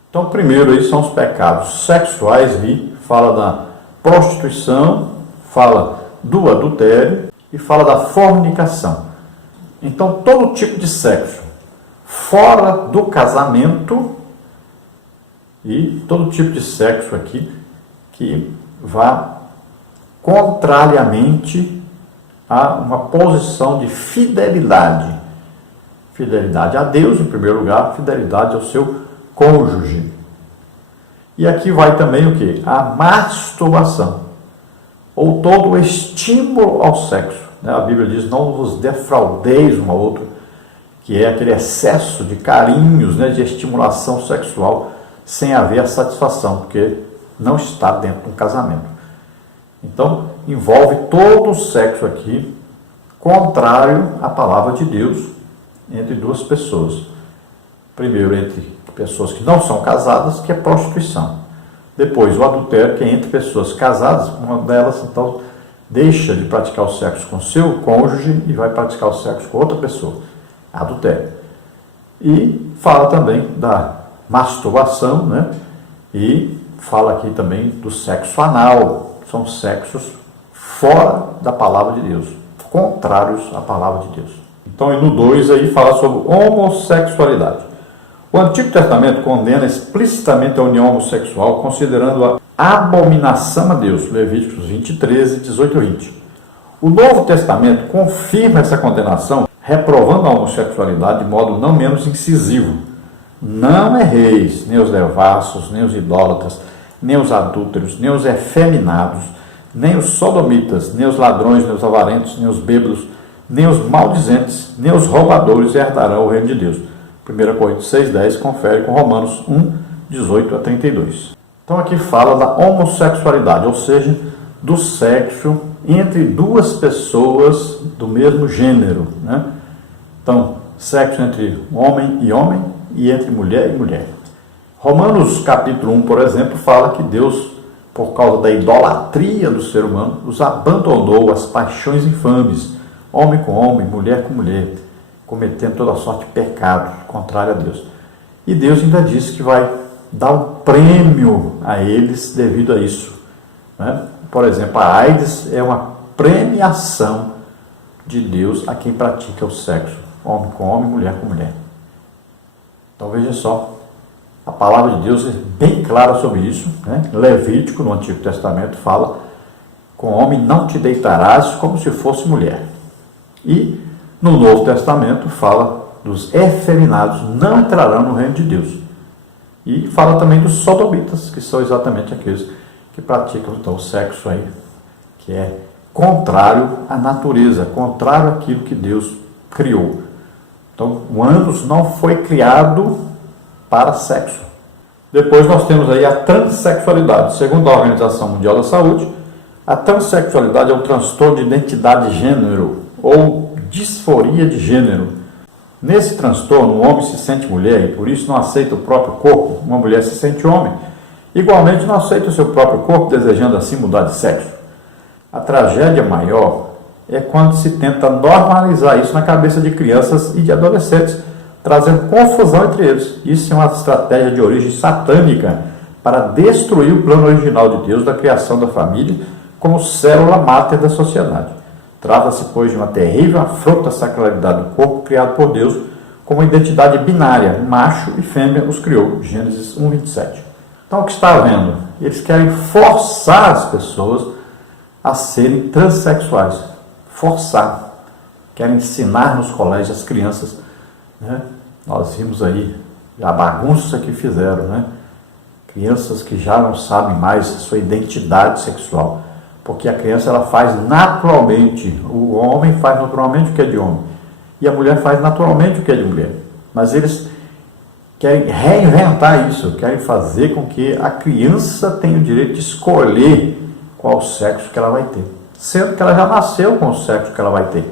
Então, primeiro aí são os pecados sexuais, fala da prostituição, fala do adultério e fala da fornicação. Então, todo tipo de sexo fora do casamento e todo tipo de sexo aqui que vá contrariamente a uma posição de fidelidade. Fidelidade a Deus, em primeiro lugar, fidelidade ao seu cônjuge. E aqui vai também o que? A masturbação, ou todo o estímulo ao sexo. A Bíblia diz, não vos defraudeis um ao outro, que é aquele excesso de carinhos, de estimulação sexual, sem haver a satisfação, porque não está dentro de um casamento. Então, envolve todo o sexo aqui, contrário à palavra de Deus, entre duas pessoas. Primeiro, entre pessoas que não são casadas, que é prostituição. Depois, o adultério, que é entre pessoas casadas, uma delas, então, deixa de praticar o sexo com seu cônjuge e vai praticar o sexo com outra pessoa. Adultério. E fala também da masturbação, e fala aqui também do sexo anal. São sexos fora da palavra de Deus, contrários à palavra de Deus. Então, no 2 aí fala sobre homossexualidade. O Antigo Testamento condena explicitamente a união homossexual, considerando a abominação a Deus, Levíticos 20, 13, 18 e 20. O Novo Testamento confirma essa condenação, reprovando a homossexualidade de modo não menos incisivo. Não erreis, nem os devassos, nem os idólatras, nem os adúlteros, nem os efeminados, nem os sodomitas, nem os ladrões, nem os avarentos, nem os bêbados, nem os maldizentes, nem os roubadores herdarão o reino de Deus. 1 Coríntios 6,10 confere com Romanos 1, 18 a 32. Então aqui fala da homossexualidade, ou seja, do sexo entre duas pessoas do mesmo gênero. Então, sexo entre homem e entre mulher e mulher. Romanos capítulo 1, por exemplo, fala que Deus, por causa da idolatria do ser humano, os abandonou às paixões infames, homem com homem, mulher com mulher, cometendo toda sorte de pecado contrário a Deus. E Deus ainda disse que vai dar um prêmio a eles devido a isso. Por exemplo, a AIDS é uma premiação de Deus a quem pratica o sexo, homem com homem, mulher com mulher. Então veja só, a palavra de Deus é bem clara sobre isso. Levítico, no Antigo Testamento, fala: com homem não te deitarás como se fosse mulher. E no Novo Testamento fala dos efeminados não entrarão no reino de Deus. E fala também dos sodomitas, que são exatamente aqueles que praticam então o sexo aí, que é contrário à natureza, contrário àquilo que Deus criou. Então, o ânus não foi criado para sexo. Depois nós temos aí a transexualidade. Segundo a Organização Mundial da Saúde, a transexualidade é um transtorno de identidade de gênero ou disforia de gênero. Nesse transtorno, o homem se sente mulher e por isso não aceita o próprio corpo. Uma mulher se sente homem. Igualmente não aceita o seu próprio corpo, desejando assim mudar de sexo. A tragédia maior é quando se tenta normalizar isso na cabeça de crianças e de adolescentes, trazendo confusão entre eles. Isso é uma estratégia de origem satânica para destruir o plano original de Deus da criação da família como célula máter da sociedade. Trata-se, pois, de uma terrível afronta à sacralidade do corpo criado por Deus como identidade binária, macho e fêmea os criou. Gênesis 1, 27. Então, o que está havendo? Eles querem forçar as pessoas a serem transexuais. Forçar. Querem ensinar nos colégios as crianças. Nós vimos aí a bagunça que fizeram. Crianças que já não sabem mais a sua identidade sexual. Porque a criança ela faz naturalmente, o homem faz naturalmente o que é de homem. E a mulher faz naturalmente o que é de mulher. Mas eles querem reinventar isso, querem fazer com que a criança tenha o direito de escolher qual sexo que ela vai ter. Sendo que ela já nasceu com o sexo que ela vai ter.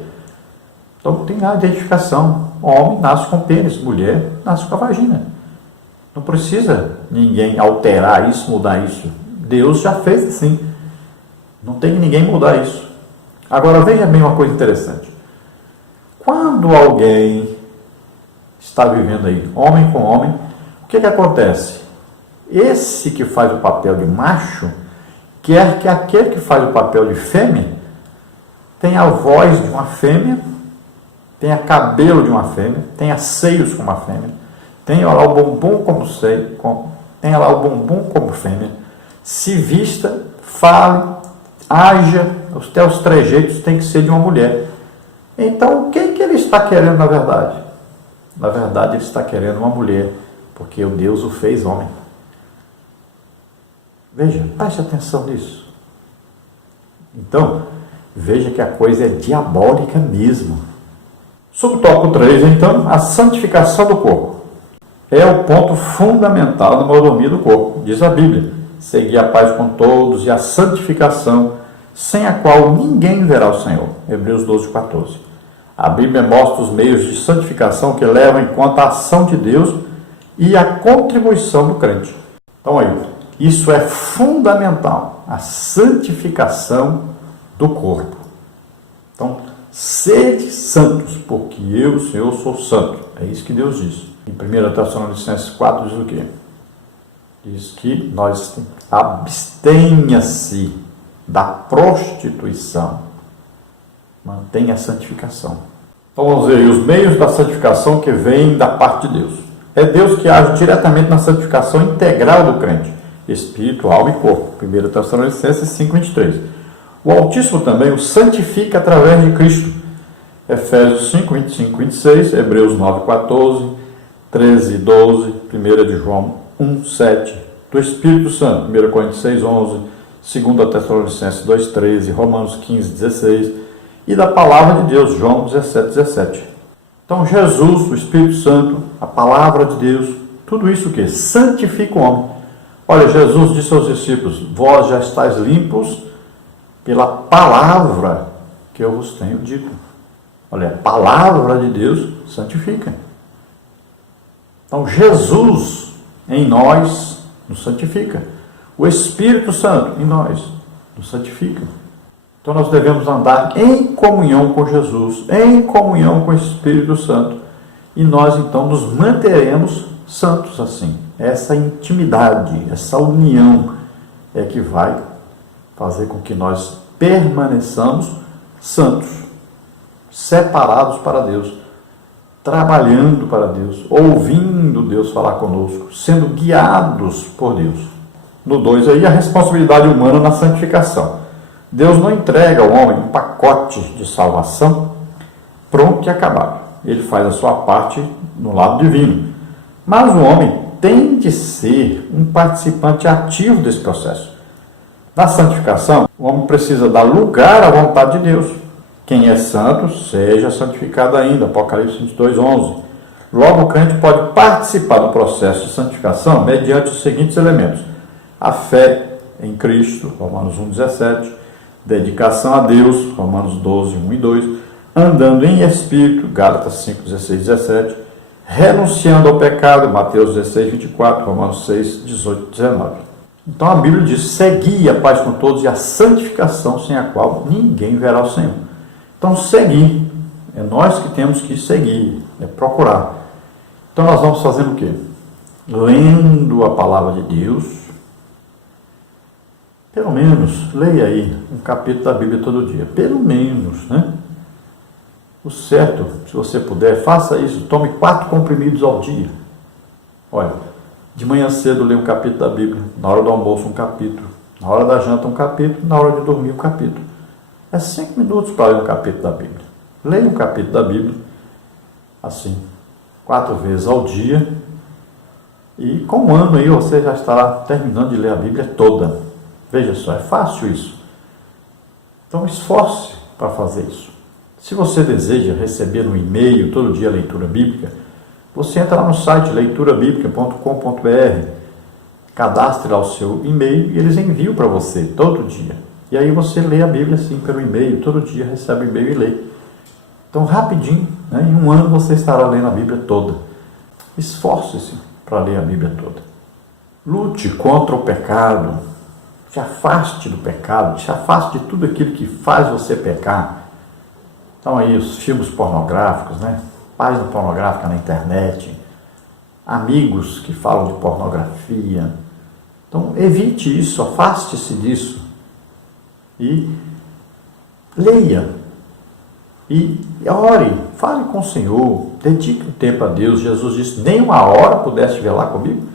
Então tem a identificação. Homem nasce com pênis, mulher nasce com a vagina. Não precisa ninguém alterar isso, mudar isso. Deus já fez assim. Não tem que ninguém mudar isso. Agora veja bem uma coisa interessante. Quando alguém está vivendo aí, homem com homem, o que acontece? Esse que faz o papel de macho quer que aquele que faz o papel de fêmea tenha a voz de uma fêmea, tenha cabelo de uma fêmea, tenha seios como uma fêmea, tenha lá o bumbum como seio, tenha lá o bumbum como fêmea, se vista, fale, haja, até os trejeitos tem que ser de uma mulher. Então, o que ele está querendo na verdade? Na verdade, ele está querendo uma mulher, porque o Deus o fez homem. Veja, preste atenção nisso. Então, veja que a coisa é diabólica mesmo. Subtópico 3, então, a santificação do corpo. É o ponto fundamental da mordomia do corpo, diz a Bíblia. Seguir a paz com todos e a santificação, sem a qual ninguém verá o Senhor. Hebreus 12, 14. A Bíblia mostra os meios de santificação que levam em conta a ação de Deus e a contribuição do crente. Então aí, isso é fundamental, a santificação do corpo. Então, sede santos, porque eu, Senhor, sou santo. É isso que Deus diz. Em 1 Tessalonicenses 4 diz o quê? Diz que nós abstenha-se da prostituição. Mantenha a santificação. Então vamos ver aí os meios da santificação que vêm da parte de Deus. É Deus que age diretamente na santificação integral do crente, espírito, alma e corpo. 1 Tessalonicenses 5:23. O Altíssimo também o santifica através de Cristo. Efésios 5:25-26, Hebreus 9:14, 13:12, 1 de João 1:7, do Espírito Santo, 1 Coríntios 6:11, 2 Tessalonicenses 2:13, Romanos 15:16, e da Palavra de Deus, João 17:17. Então Jesus, o Espírito Santo, a Palavra de Deus, tudo isso o que? Santifica o homem. Olha, Jesus disse aos discípulos, vós já estáis limpos pela palavra que eu vos tenho dito. Olha, a palavra de Deus santifica. Então, Jesus em nós nos santifica. O Espírito Santo em nós nos santifica. Então, nós devemos andar em comunhão com Jesus, em comunhão com o Espírito Santo. E nós, então, nos manteremos santos assim. Essa intimidade, essa união é que vai fazer com que nós permaneçamos santos, separados para Deus, trabalhando para Deus, ouvindo Deus falar conosco, sendo guiados por Deus. No 2 aí, a responsabilidade humana na santificação. Deus não entrega ao homem um pacote de salvação pronto e acabado. Ele faz a sua parte no lado divino. Mas o homem tem de ser um participante ativo desse processo. Na santificação, o homem precisa dar lugar à vontade de Deus. Quem é santo, seja santificado ainda. Apocalipse 22:11. Logo, o crente pode participar do processo de santificação mediante os seguintes elementos. A fé em Cristo, Romanos 1:17. Dedicação a Deus, Romanos 12:1 e 2. Andando em espírito, Gálatas 5:16-17. Renunciando ao pecado, Mateus 16:24, Romanos 6:18-19. Então a Bíblia diz, segui a paz com todos e a santificação, sem a qual ninguém verá o Senhor. Então seguir, é nós que temos que seguir, é procurar. Então nós vamos fazendo o quê? Lendo a palavra de Deus. Pelo menos, leia aí um capítulo da Bíblia todo dia. Pelo menos, né? O certo, se você puder, faça isso. Tome 4 comprimidos ao dia. Olha, de manhã cedo leia um capítulo da Bíblia. Na hora do almoço, um capítulo. Na hora da janta, um capítulo. Na hora de dormir, um capítulo. É 5 minutos para ler um capítulo da Bíblia. Leia um capítulo da Bíblia, assim, 4 vezes ao dia. E com um ano aí, você já estará terminando de ler a Bíblia toda. Veja só, é fácil isso. Então, esforce para fazer isso. Se você deseja receber no e-mail todo dia a leitura bíblica, você entra lá no site leiturabiblica.com.br, cadastre lá o seu e-mail e eles enviam para você todo dia. E aí você lê a Bíblia assim pelo e-mail, todo dia recebe o e-mail e lê. Então, rapidinho, né, em um ano você estará lendo a Bíblia toda. Esforce-se para ler a Bíblia toda. Lute contra o pecado. Se afaste do pecado, se afaste de tudo aquilo que faz você pecar. Então aí os filmes pornográficos, né? Página pornográfica na internet, amigos que falam de pornografia. Então evite isso, afaste-se disso e leia E ore, fale com o Senhor, dedique um tempo a Deus. Jesus disse, nem uma hora pudeste velar comigo.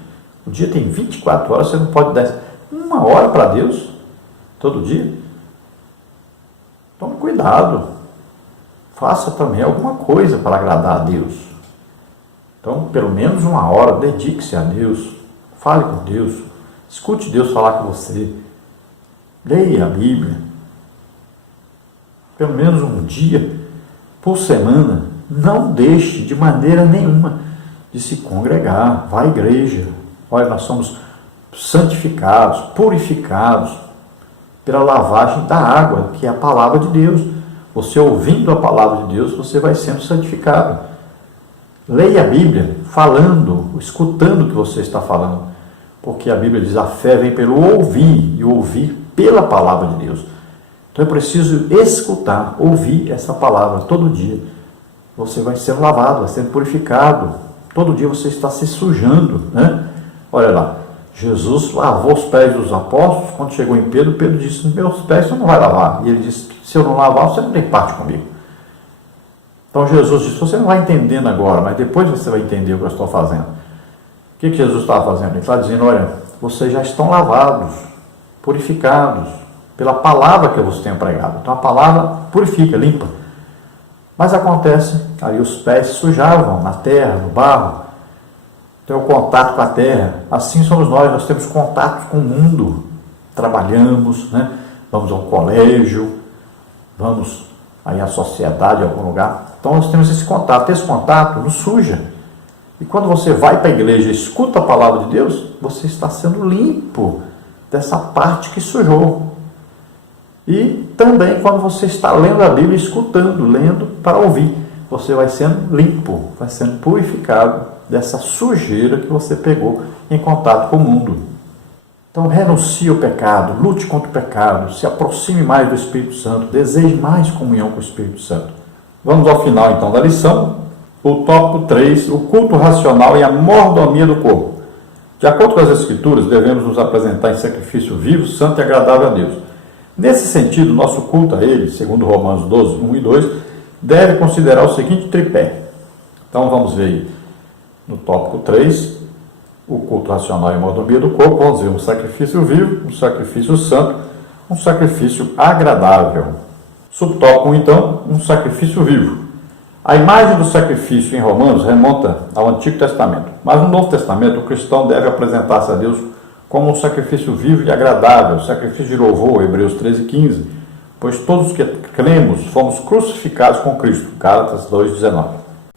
O dia tem 24 horas, você não pode dar uma hora para Deus, todo dia. Tome cuidado, faça também alguma coisa para agradar a Deus. Então, pelo menos uma hora, dedique-se a Deus, fale com Deus, escute Deus falar com você, leia a Bíblia. Pelo menos um dia por semana, não deixe de maneira nenhuma de se congregar, vá à igreja. Olha, nós somos santificados, purificados pela lavagem da água, que é a palavra de Deus. Você ouvindo a palavra de Deus, você vai sendo santificado. Leia a Bíblia, falando, escutando o que você está falando, porque a Bíblia diz, a fé vem pelo ouvir, e ouvir pela palavra de Deus. Então é preciso escutar, ouvir essa palavra todo dia. Você vai sendo lavado, vai sendo purificado. Todo dia você está se sujando, né? Olha lá, Jesus lavou os pés dos apóstolos. Quando chegou em Pedro, Pedro disse, meus pés você não vai lavar. E ele disse, se eu não lavar, você não tem parte comigo. Então Jesus disse, você não vai entendendo agora, mas depois você vai entender o que eu estou fazendo. O que Jesus estava fazendo? Ele está dizendo, olha, vocês já estão lavados, purificados, pela palavra que eu vos tenho pregado. Então a palavra purifica, limpa. Mas acontece, aí os pés sujavam na terra, no barro. Então o contato com a terra. Assim somos nós temos contato com o mundo. Trabalhamos, né? Vamos ao colégio, vamos aí à sociedade, em algum lugar. Então nós temos esse contato nos suja. E quando você vai para a igreja e escuta a palavra de Deus, você está sendo limpo dessa parte que sujou. E também quando você está lendo a Bíblia, escutando, lendo para ouvir, você vai sendo limpo, vai sendo purificado dessa sujeira que você pegou em contato com o mundo. Então renuncie ao pecado, lute contra o pecado, se aproxime mais do Espírito Santo, deseje mais comunhão com o Espírito Santo. Vamos ao final então da lição, o tópico 3, o culto racional e a mordomia do corpo. De acordo com as Escrituras, devemos nos apresentar em sacrifício vivo, santo e agradável a Deus. Nesse sentido, nosso culto a Ele, segundo Romanos 12, 1 e 2, deve considerar o seguinte tripé. Então vamos ver aí, no tópico 3, o culto racional e a mordomia do corpo, vamos ver um sacrifício vivo, um sacrifício santo, um sacrifício agradável. Subtópico 1, então, um sacrifício vivo. A imagem do sacrifício em Romanos remonta ao Antigo Testamento, mas no Novo Testamento o cristão deve apresentar-se a Deus como um sacrifício vivo e agradável, sacrifício de louvor, Hebreus 13:15, pois todos que cremos fomos crucificados com Cristo, Gálatas 2:19.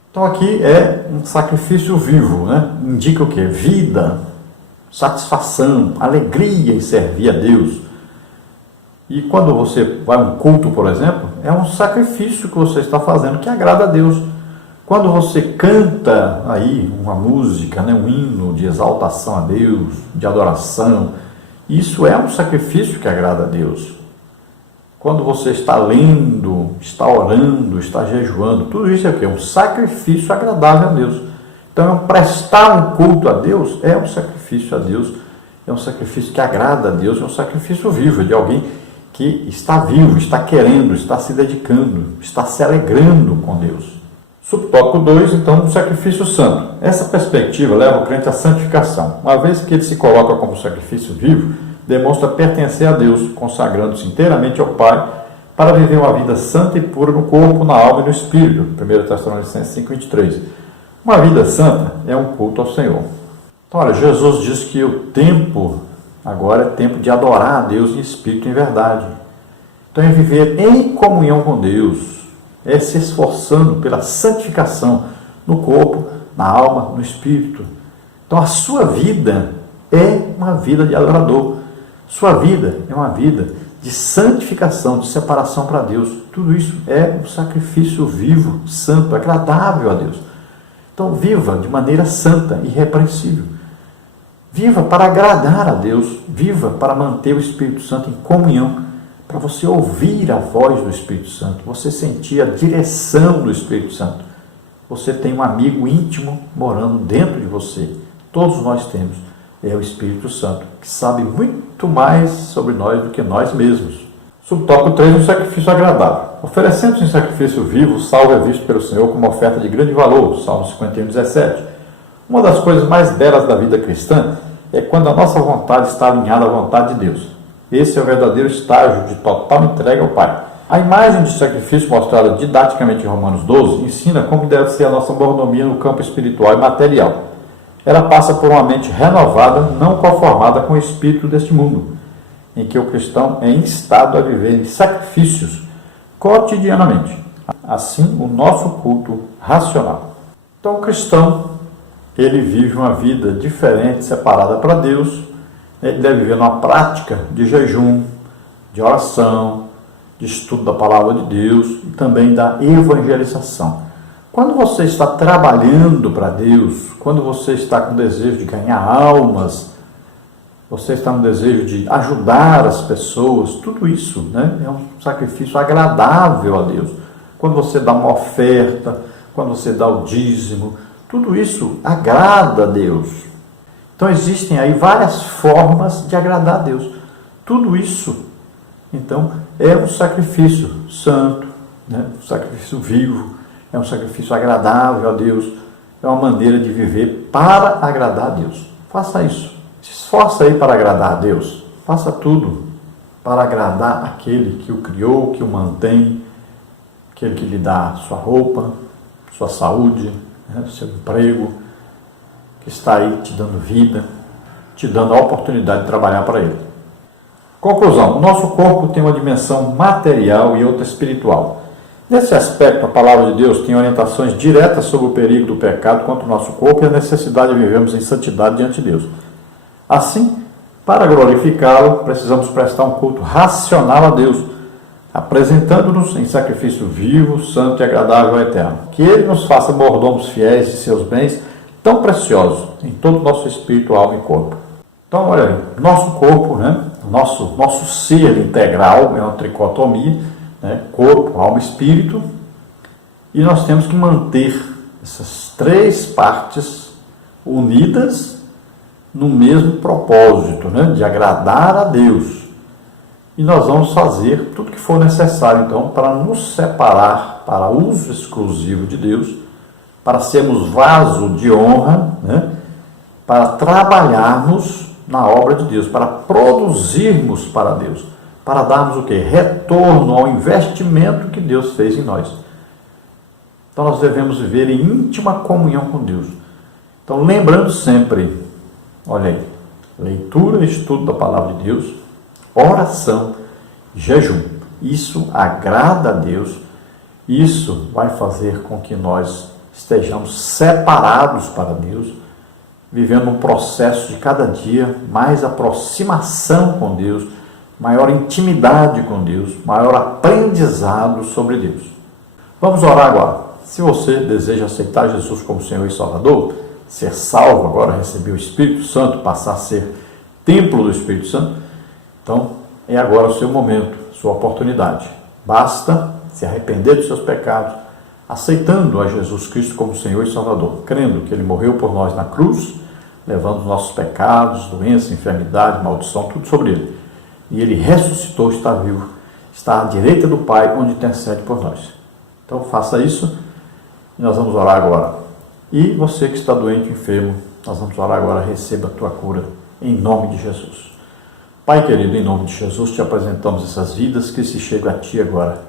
Então aqui é um sacrifício vivo, né? Indica o quê? Vida, satisfação, alegria em servir a Deus. E quando você vai a um culto, por exemplo, é um sacrifício que você está fazendo que agrada a Deus. Quando você canta aí uma música, né, um hino de exaltação a Deus, de adoração, isso é um sacrifício que agrada a Deus. Quando você está lendo, está orando, está jejuando, tudo isso é o quê? Um sacrifício agradável a Deus. Então, prestar um culto a Deus é um sacrifício a Deus, é um sacrifício que agrada a Deus, é um sacrifício vivo, de alguém que está vivo, está querendo, está se dedicando, está se alegrando com Deus. Subtópico 2, então, um sacrifício santo. Essa perspectiva leva o crente à santificação. Uma vez que ele se coloca como sacrifício vivo, demonstra pertencer a Deus, consagrando-se inteiramente ao Pai, para viver uma vida santa e pura no corpo, na alma e no espírito. 1 Tessalonicenses 5:23. Uma vida santa é um culto ao Senhor. Então, olha, Jesus diz que o tempo agora é tempo de adorar a Deus em espírito e em verdade. Então é viver em comunhão com Deus, é se esforçando pela santificação no corpo, na alma, no espírito. Então a sua vida é uma vida de adorador. Sua vida é uma vida de santificação, de separação para Deus. Tudo isso é um sacrifício vivo, santo, agradável a Deus. Então viva de maneira santa e irrepreensível. Viva para agradar a Deus, viva para manter o Espírito Santo em comunhão, para você ouvir a voz do Espírito Santo, você sentir a direção do Espírito Santo. Você tem um amigo íntimo morando dentro de você, todos nós temos, é o Espírito Santo, que sabe muito mais sobre nós do que nós mesmos. Subtópico 3, um sacrifício agradável. Oferecendo-se um sacrifício vivo, o salvo é visto pelo Senhor como uma oferta de grande valor. Salmo 51, 17. Uma das coisas mais belas da vida cristã é quando a nossa vontade está alinhada à vontade de Deus. Esse é o verdadeiro estágio de total entrega ao Pai. A imagem de sacrifício mostrada didaticamente em Romanos 12 ensina como deve ser a nossa mordomia no campo espiritual e material. Ela passa por uma mente renovada, não conformada com o espírito deste mundo, em que o cristão é instado a viver em sacrifícios cotidianamente. Assim, o nosso culto racional. Então, o cristão, ele vive uma vida diferente, separada para Deus. Ele deve viver numa prática de jejum, de oração, de estudo da palavra de Deus e também da evangelização. Quando você está trabalhando para Deus, quando você está com desejo de ganhar almas, você está no desejo de ajudar as pessoas, tudo isso, né, é um sacrifício agradável a Deus. Quando você dá uma oferta, quando você dá o dízimo, tudo isso agrada a Deus. Então existem aí várias formas de agradar a Deus. Tudo isso, então, é um sacrifício santo, né, um sacrifício vivo, é um sacrifício agradável a Deus, é uma maneira de viver para agradar a Deus. Faça isso. Se esforça aí para agradar a Deus. Faça tudo para agradar aquele que o criou, que o mantém, aquele que lhe dá sua roupa, sua saúde, né, seu emprego, que está aí te dando vida, te dando a oportunidade de trabalhar para Ele. Conclusão. O nosso corpo tem uma dimensão material e outra espiritual. Nesse aspecto, a palavra de Deus tem orientações diretas sobre o perigo do pecado contra o nosso corpo e a necessidade de vivermos em santidade diante de Deus. Assim, para glorificá-lo, precisamos prestar um culto racional a Deus, apresentando-nos em sacrifício vivo, santo e agradável ao Eterno. Que Ele nos faça mordomos fiéis de seus bens tão preciosos em todo o nosso espírito, alma e corpo. Então, olha aí, nosso corpo, né? Nosso ser integral é uma tricotomia, né? Corpo, alma e espírito, e nós temos que manter essas três partes unidas no mesmo propósito, né, de agradar a Deus. E nós vamos fazer tudo que for necessário, então, para nos separar para uso exclusivo de Deus, para sermos vaso de honra, né, para trabalharmos na obra de Deus, para produzirmos para Deus, para darmos o quê? Retorno ao investimento que Deus fez em nós. Então, nós devemos viver em íntima comunhão com Deus. Então, lembrando sempre, olha aí, leitura e estudo da palavra de Deus, oração, jejum. Isso agrada a Deus, isso vai fazer com que nós estejamos separados para Deus, vivendo um processo de cada dia mais aproximação com Deus, maior intimidade com Deus, maior aprendizado sobre Deus. Vamos orar agora. Se você deseja aceitar Jesus como Senhor e Salvador, ser salvo agora, receber o Espírito Santo, passar a ser templo do Espírito Santo, então é agora o seu momento, sua oportunidade. Basta se arrepender dos seus pecados, aceitando a Jesus Cristo como Senhor e Salvador, crendo que Ele morreu por nós na cruz, levando os nossos pecados, doença, enfermidade, maldição, tudo sobre Ele. E Ele ressuscitou, está vivo, está à direita do Pai, onde intercede por nós. Então faça isso e nós vamos orar agora. E você que está doente, enfermo, nós vamos orar agora, receba a tua cura, em nome de Jesus. Pai querido, em nome de Jesus, te apresentamos essas vidas que se chegam a Ti agora.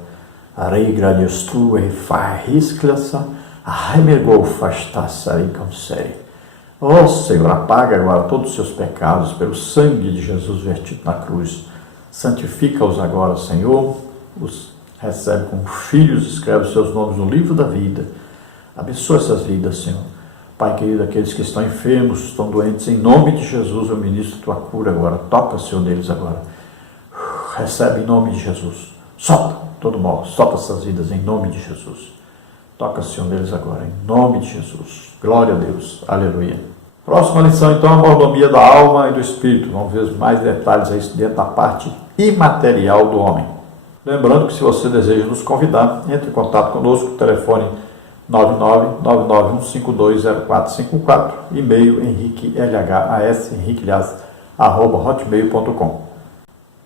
Arei gradios tu e fahisclasa, arremergou fastassari canseri. Ó Senhor, apaga agora todos os seus pecados pelo sangue de Jesus vertido na cruz. Santifica-os agora, Senhor, os recebe como filhos, escreve os seus nomes no livro da vida. Abençoa essas vidas, Senhor. Pai querido, aqueles que estão enfermos, estão doentes, em nome de Jesus, eu ministro tua cura agora. Toca, Senhor, neles agora. Recebe em nome de Jesus. Solta todo mal, solta essas vidas em nome de Jesus. Toca, Senhor, neles agora, em nome de Jesus. Glória a Deus. Aleluia. Próxima lição, então, a mordomia da alma e do espírito. Vamos ver mais detalhes aí dentro da parte imaterial do homem. Lembrando que se você deseja nos convidar, entre em contato conosco, telefone 99951520454, e-mail henriquelhas@hotmail.com.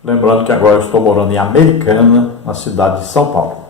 Lembrando que agora eu estou morando em Americana, na cidade de São Paulo.